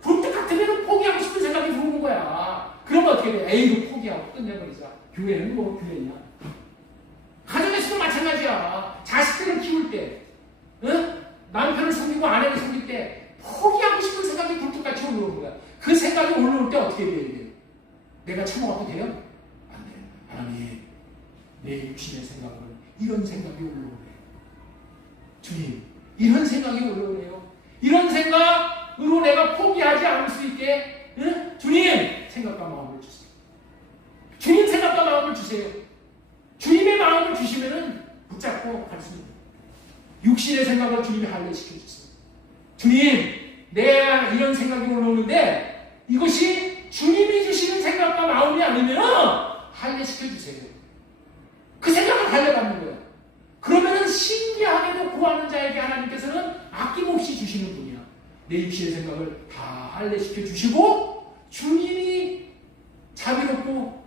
굴뚝 같으면 포기하고 싶은 생각이 들어오는 거야. 그러면 어떻게 돼? 에이, 포기하고 끝내버리자. 교회는 뭐 교회냐? 가정에서도 마찬가지야. 자식들을 키울 때, 남편을 섬기고 아내를 섬길 때 포기하고 싶은 생각이 굴뚝같이 올라오는 거야. 그 생각이 올라올 때 어떻게 돼야 돼요? 내가 참아가도 돼요? 안 돼요. 하나님, 내 육신의 생각은 이런 생각이 올라오네. 주님, 이런 생각이 올라오네요. 이런 생각으로 내가 포기하지 않을 수 있게 주님, 생각과 마음을 주세요. 주님 생각과 마음을 주세요. 주님의 마음을 주시면은 붙잡고 갈 수 있는 육신의 생각을 주님이 할례시켜 주세요. 주님, 내가 이런 생각이 올라오는데 이것이 주님이 주시는 생각과 마음이 아니면 할례시켜 주세요. 그 생각을 할례받는 거예요. 그러면은 신기하게도 구하는 자에게 하나님께서는 아낌없이 주시는 분이야. 내 육신의 생각을 다 할례시켜 주시고 주님이 자비롭고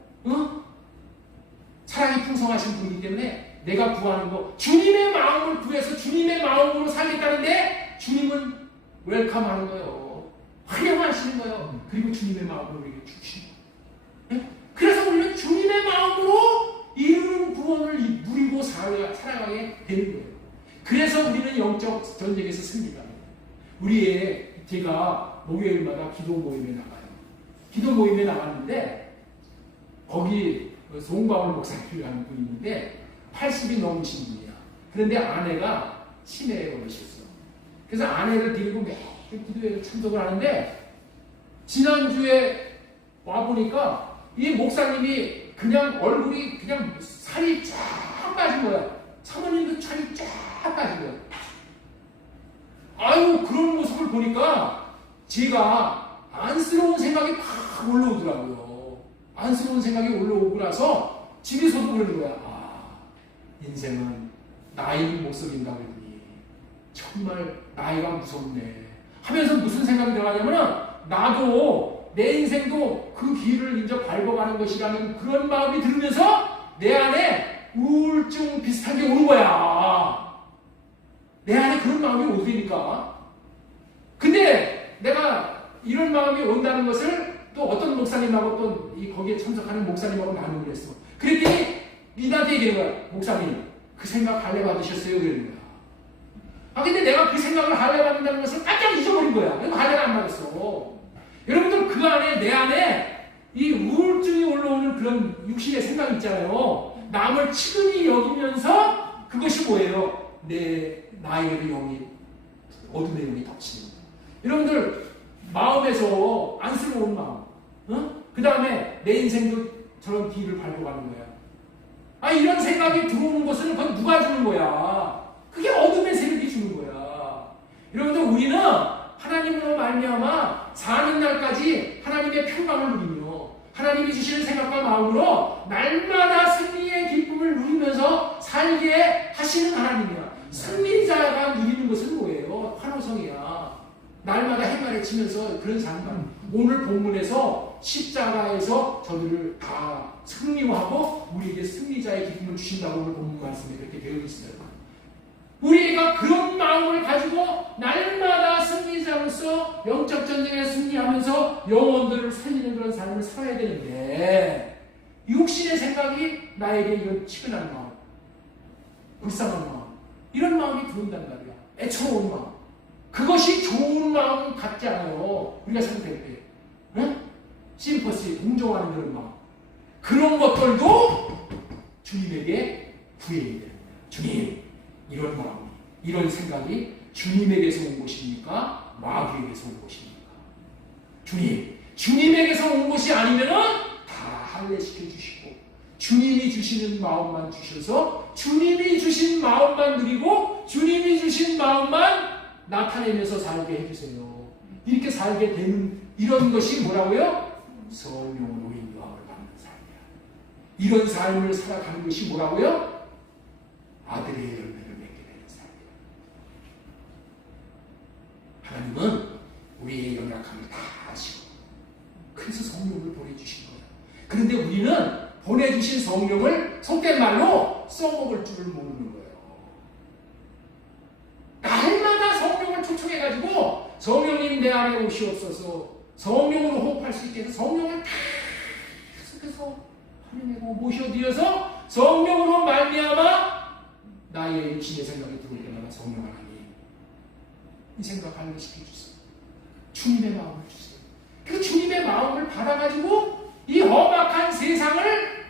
사랑이 풍성하신 분이기 때문에 내가 구하는 거 주님의 마음을 구해서 주님의 마음으로 살겠다는데 주님은 웰컴하는 거예요. 환영하시는 거예요. 그리고 주님의 마음으로 우리에게 주시는 거예요. 그래서 우리는 주님의 마음으로 이루는 구원을 누리고 살아가게 되는 거예요. 그래서 우리는 영적 전쟁에서 승리합니다. 제가 목요일마다 기도 모임에 나가요. 기도 모임에 나갔는데 거기 송광훈 목사님이라는 분이 있는데 80이 넘으신 분이야. 그런데 아내가 치매에 걸리셨어. 그래서 아내를 데리고 매일 기도회를 참석을 하는데 지난주에 와보니까 이 목사님이 그냥 얼굴이 그냥 살이 쫙 빠진 거야. 사모님도 살이 쫙 빠진 거야. 아유, 그런 모습을 보니까 제가 안쓰러운 생각이 팍 올라오더라고요. 안쓰러운 생각이 올라오고 나서 집에서도 그러는 거야. 아, 인생은 나이를 못 속인다고 했더니 정말 나이가 무섭네 하면서 무슨 생각이 들어가냐면은 나도 내 인생도 그 길을 이제 밟아가는 것이라는 그런 마음이 들면서 내 안에 우울증 비슷한 게 오는 거야. 내 안에 그런 마음이 오니까. 근데 내가 이런 마음이 온다는 것을 또 어떤 목사님하고 또 거기에 참석하는 목사님하고 나누기로 했어. 그랬더니 니한테 얘기하는 거야. 목사님, 그 생각 할례 받으셨어요? 그러는 거야. 아, 근데 내가 그 생각을 할례 받는다는 것을 깜짝 잊어버린 거야. 내가 할례를 안 받았어. 여러분들 그 안에, 내 안에 이 우울증이 올라오는 그런 육신의 생각이 있잖아요. 남을 치근히 여기면서 그것이 뭐예요? 나의 영이, 어둠의 영이 덮치는 거예요. 여러분들, 마음에서 안쓰러운 마음, 그 다음에 내 인생도 저런 길을 밟고 가는 거야. 아, 이런 생각이 들어오는 것은 그건 누가 주는 거야? 그게 어둠의 세력이 주는 거야. 여러분들, 우리는 하나님으로 말미암아 사는 날까지 하나님의 평강을 누리며 하나님이 주시는 생각과 마음으로 날마다 승리의 기쁨을 누리면서 살게 하시는 하나님이야. 승리자가 누리는 것은 뭐예요? 환호성이야. 날마다 해마를 치면서 그런 삶. 오늘 본문에서 십자가에서 저들을 다 승리화하고 우리에게 승리자의 기쁨을 주신다고 오늘 본문 말씀에 그렇게 되어 있어요. 우리가 그런 마음을 가지고 날마다 승리자로서 영적 전쟁에 승리하면서 영혼들을 살리는 그런 삶을 살아야 되는데 육신의 생각이 나에게 이런 치근한 마음, 불쌍한 마음, 이런 마음이 들어온단 말이야. 애처로운 마음. 그것이 좋은 마음 같지 않아요. 우리가 생각할 때. 심퍼시, 동정하는 그런 마음. 그런 것들도 주님에게 구해야 돼요. 주님, 이런 마음, 이런 생각이 주님에게서 온 것입니까? 마귀에게서 온 것입니까? 주님에게서 온 것이 아니면은 다 할례시켜 주시고 주님이 주시는 마음만 주셔서 주님이 주신 마음만 누리고 주님이 주신 마음만 나타내면서 살게 해주세요. 이렇게 살게 되는 이런 것이 뭐라고요? 성령으로 인도함을 받는 삶이야. 이런 삶을 살아가는 것이 뭐라고요? 아들의 열매를 맺게 되는 삶이야. 하나님은 우리의 연약함을 다 아시고 그래서 성령을 보내주신 거예요. 그런데 우리는 보내주신 성령을 속된 말로 써먹을 줄을 모르는 거예요. 날마다 성령을 초청해가지고 성령님 내 안에 오시옵소서, 성령으로 호흡할 수 있게 해서 성령을 계속해서 하나님에게 모셔드려서 성령으로 말미암아 나의 육신의 생각이 들어올 때마다 성령 하나님 이 생각 하는 거 시켜주세요. 주님의 마음을 주세요. 그 주님의 마음을 받아가지고 이 험악한 세상을,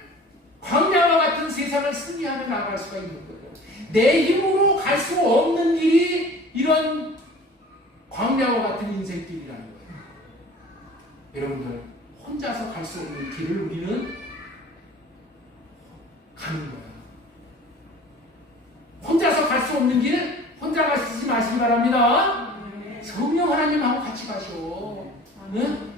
광야와 같은 세상을 승리하며 나갈 수가 있는 거예요. 내 힘으로 갈 수 없는 길이 이런 광야와 같은 인생길이라는 거예요. 여러분들 혼자서 갈 수 없는 길을 우리는 가는 거예요. 혼자서 갈 수 없는 길 혼자 가시지 마시기 바랍니다. 성령 하나님하고 같이 가시오.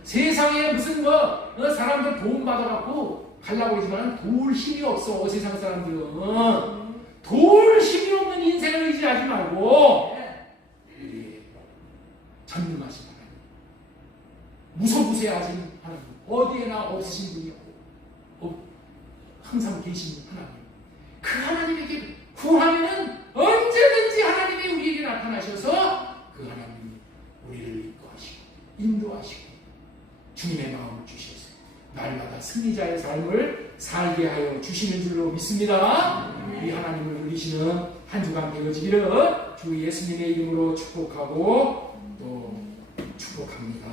세상에 무슨 사람들 도움 받아갖고 가려고 하지만 도울 힘이 없어. 세상 사람들은 도울 힘이 없는 인생을 의지하지 말고 전능하신 하나님, 무소부세하신 하나님, 어디에나 없으신 분이 항상 계신 하나님, 그 하나님에게 구하면은 언제든지 하나님이 우리에게 나타나셔서 그 하나님이 우리를 이끌어하시고 인도하시고 주님의 마음을 주셔서 날마다 승리자의 삶을 살게 하여 주시는 줄로 믿습니다. 이 하나님을 누리시는 한 주간 되어지기를 주 예수님의 이름으로 축복하고 또 축복합니다.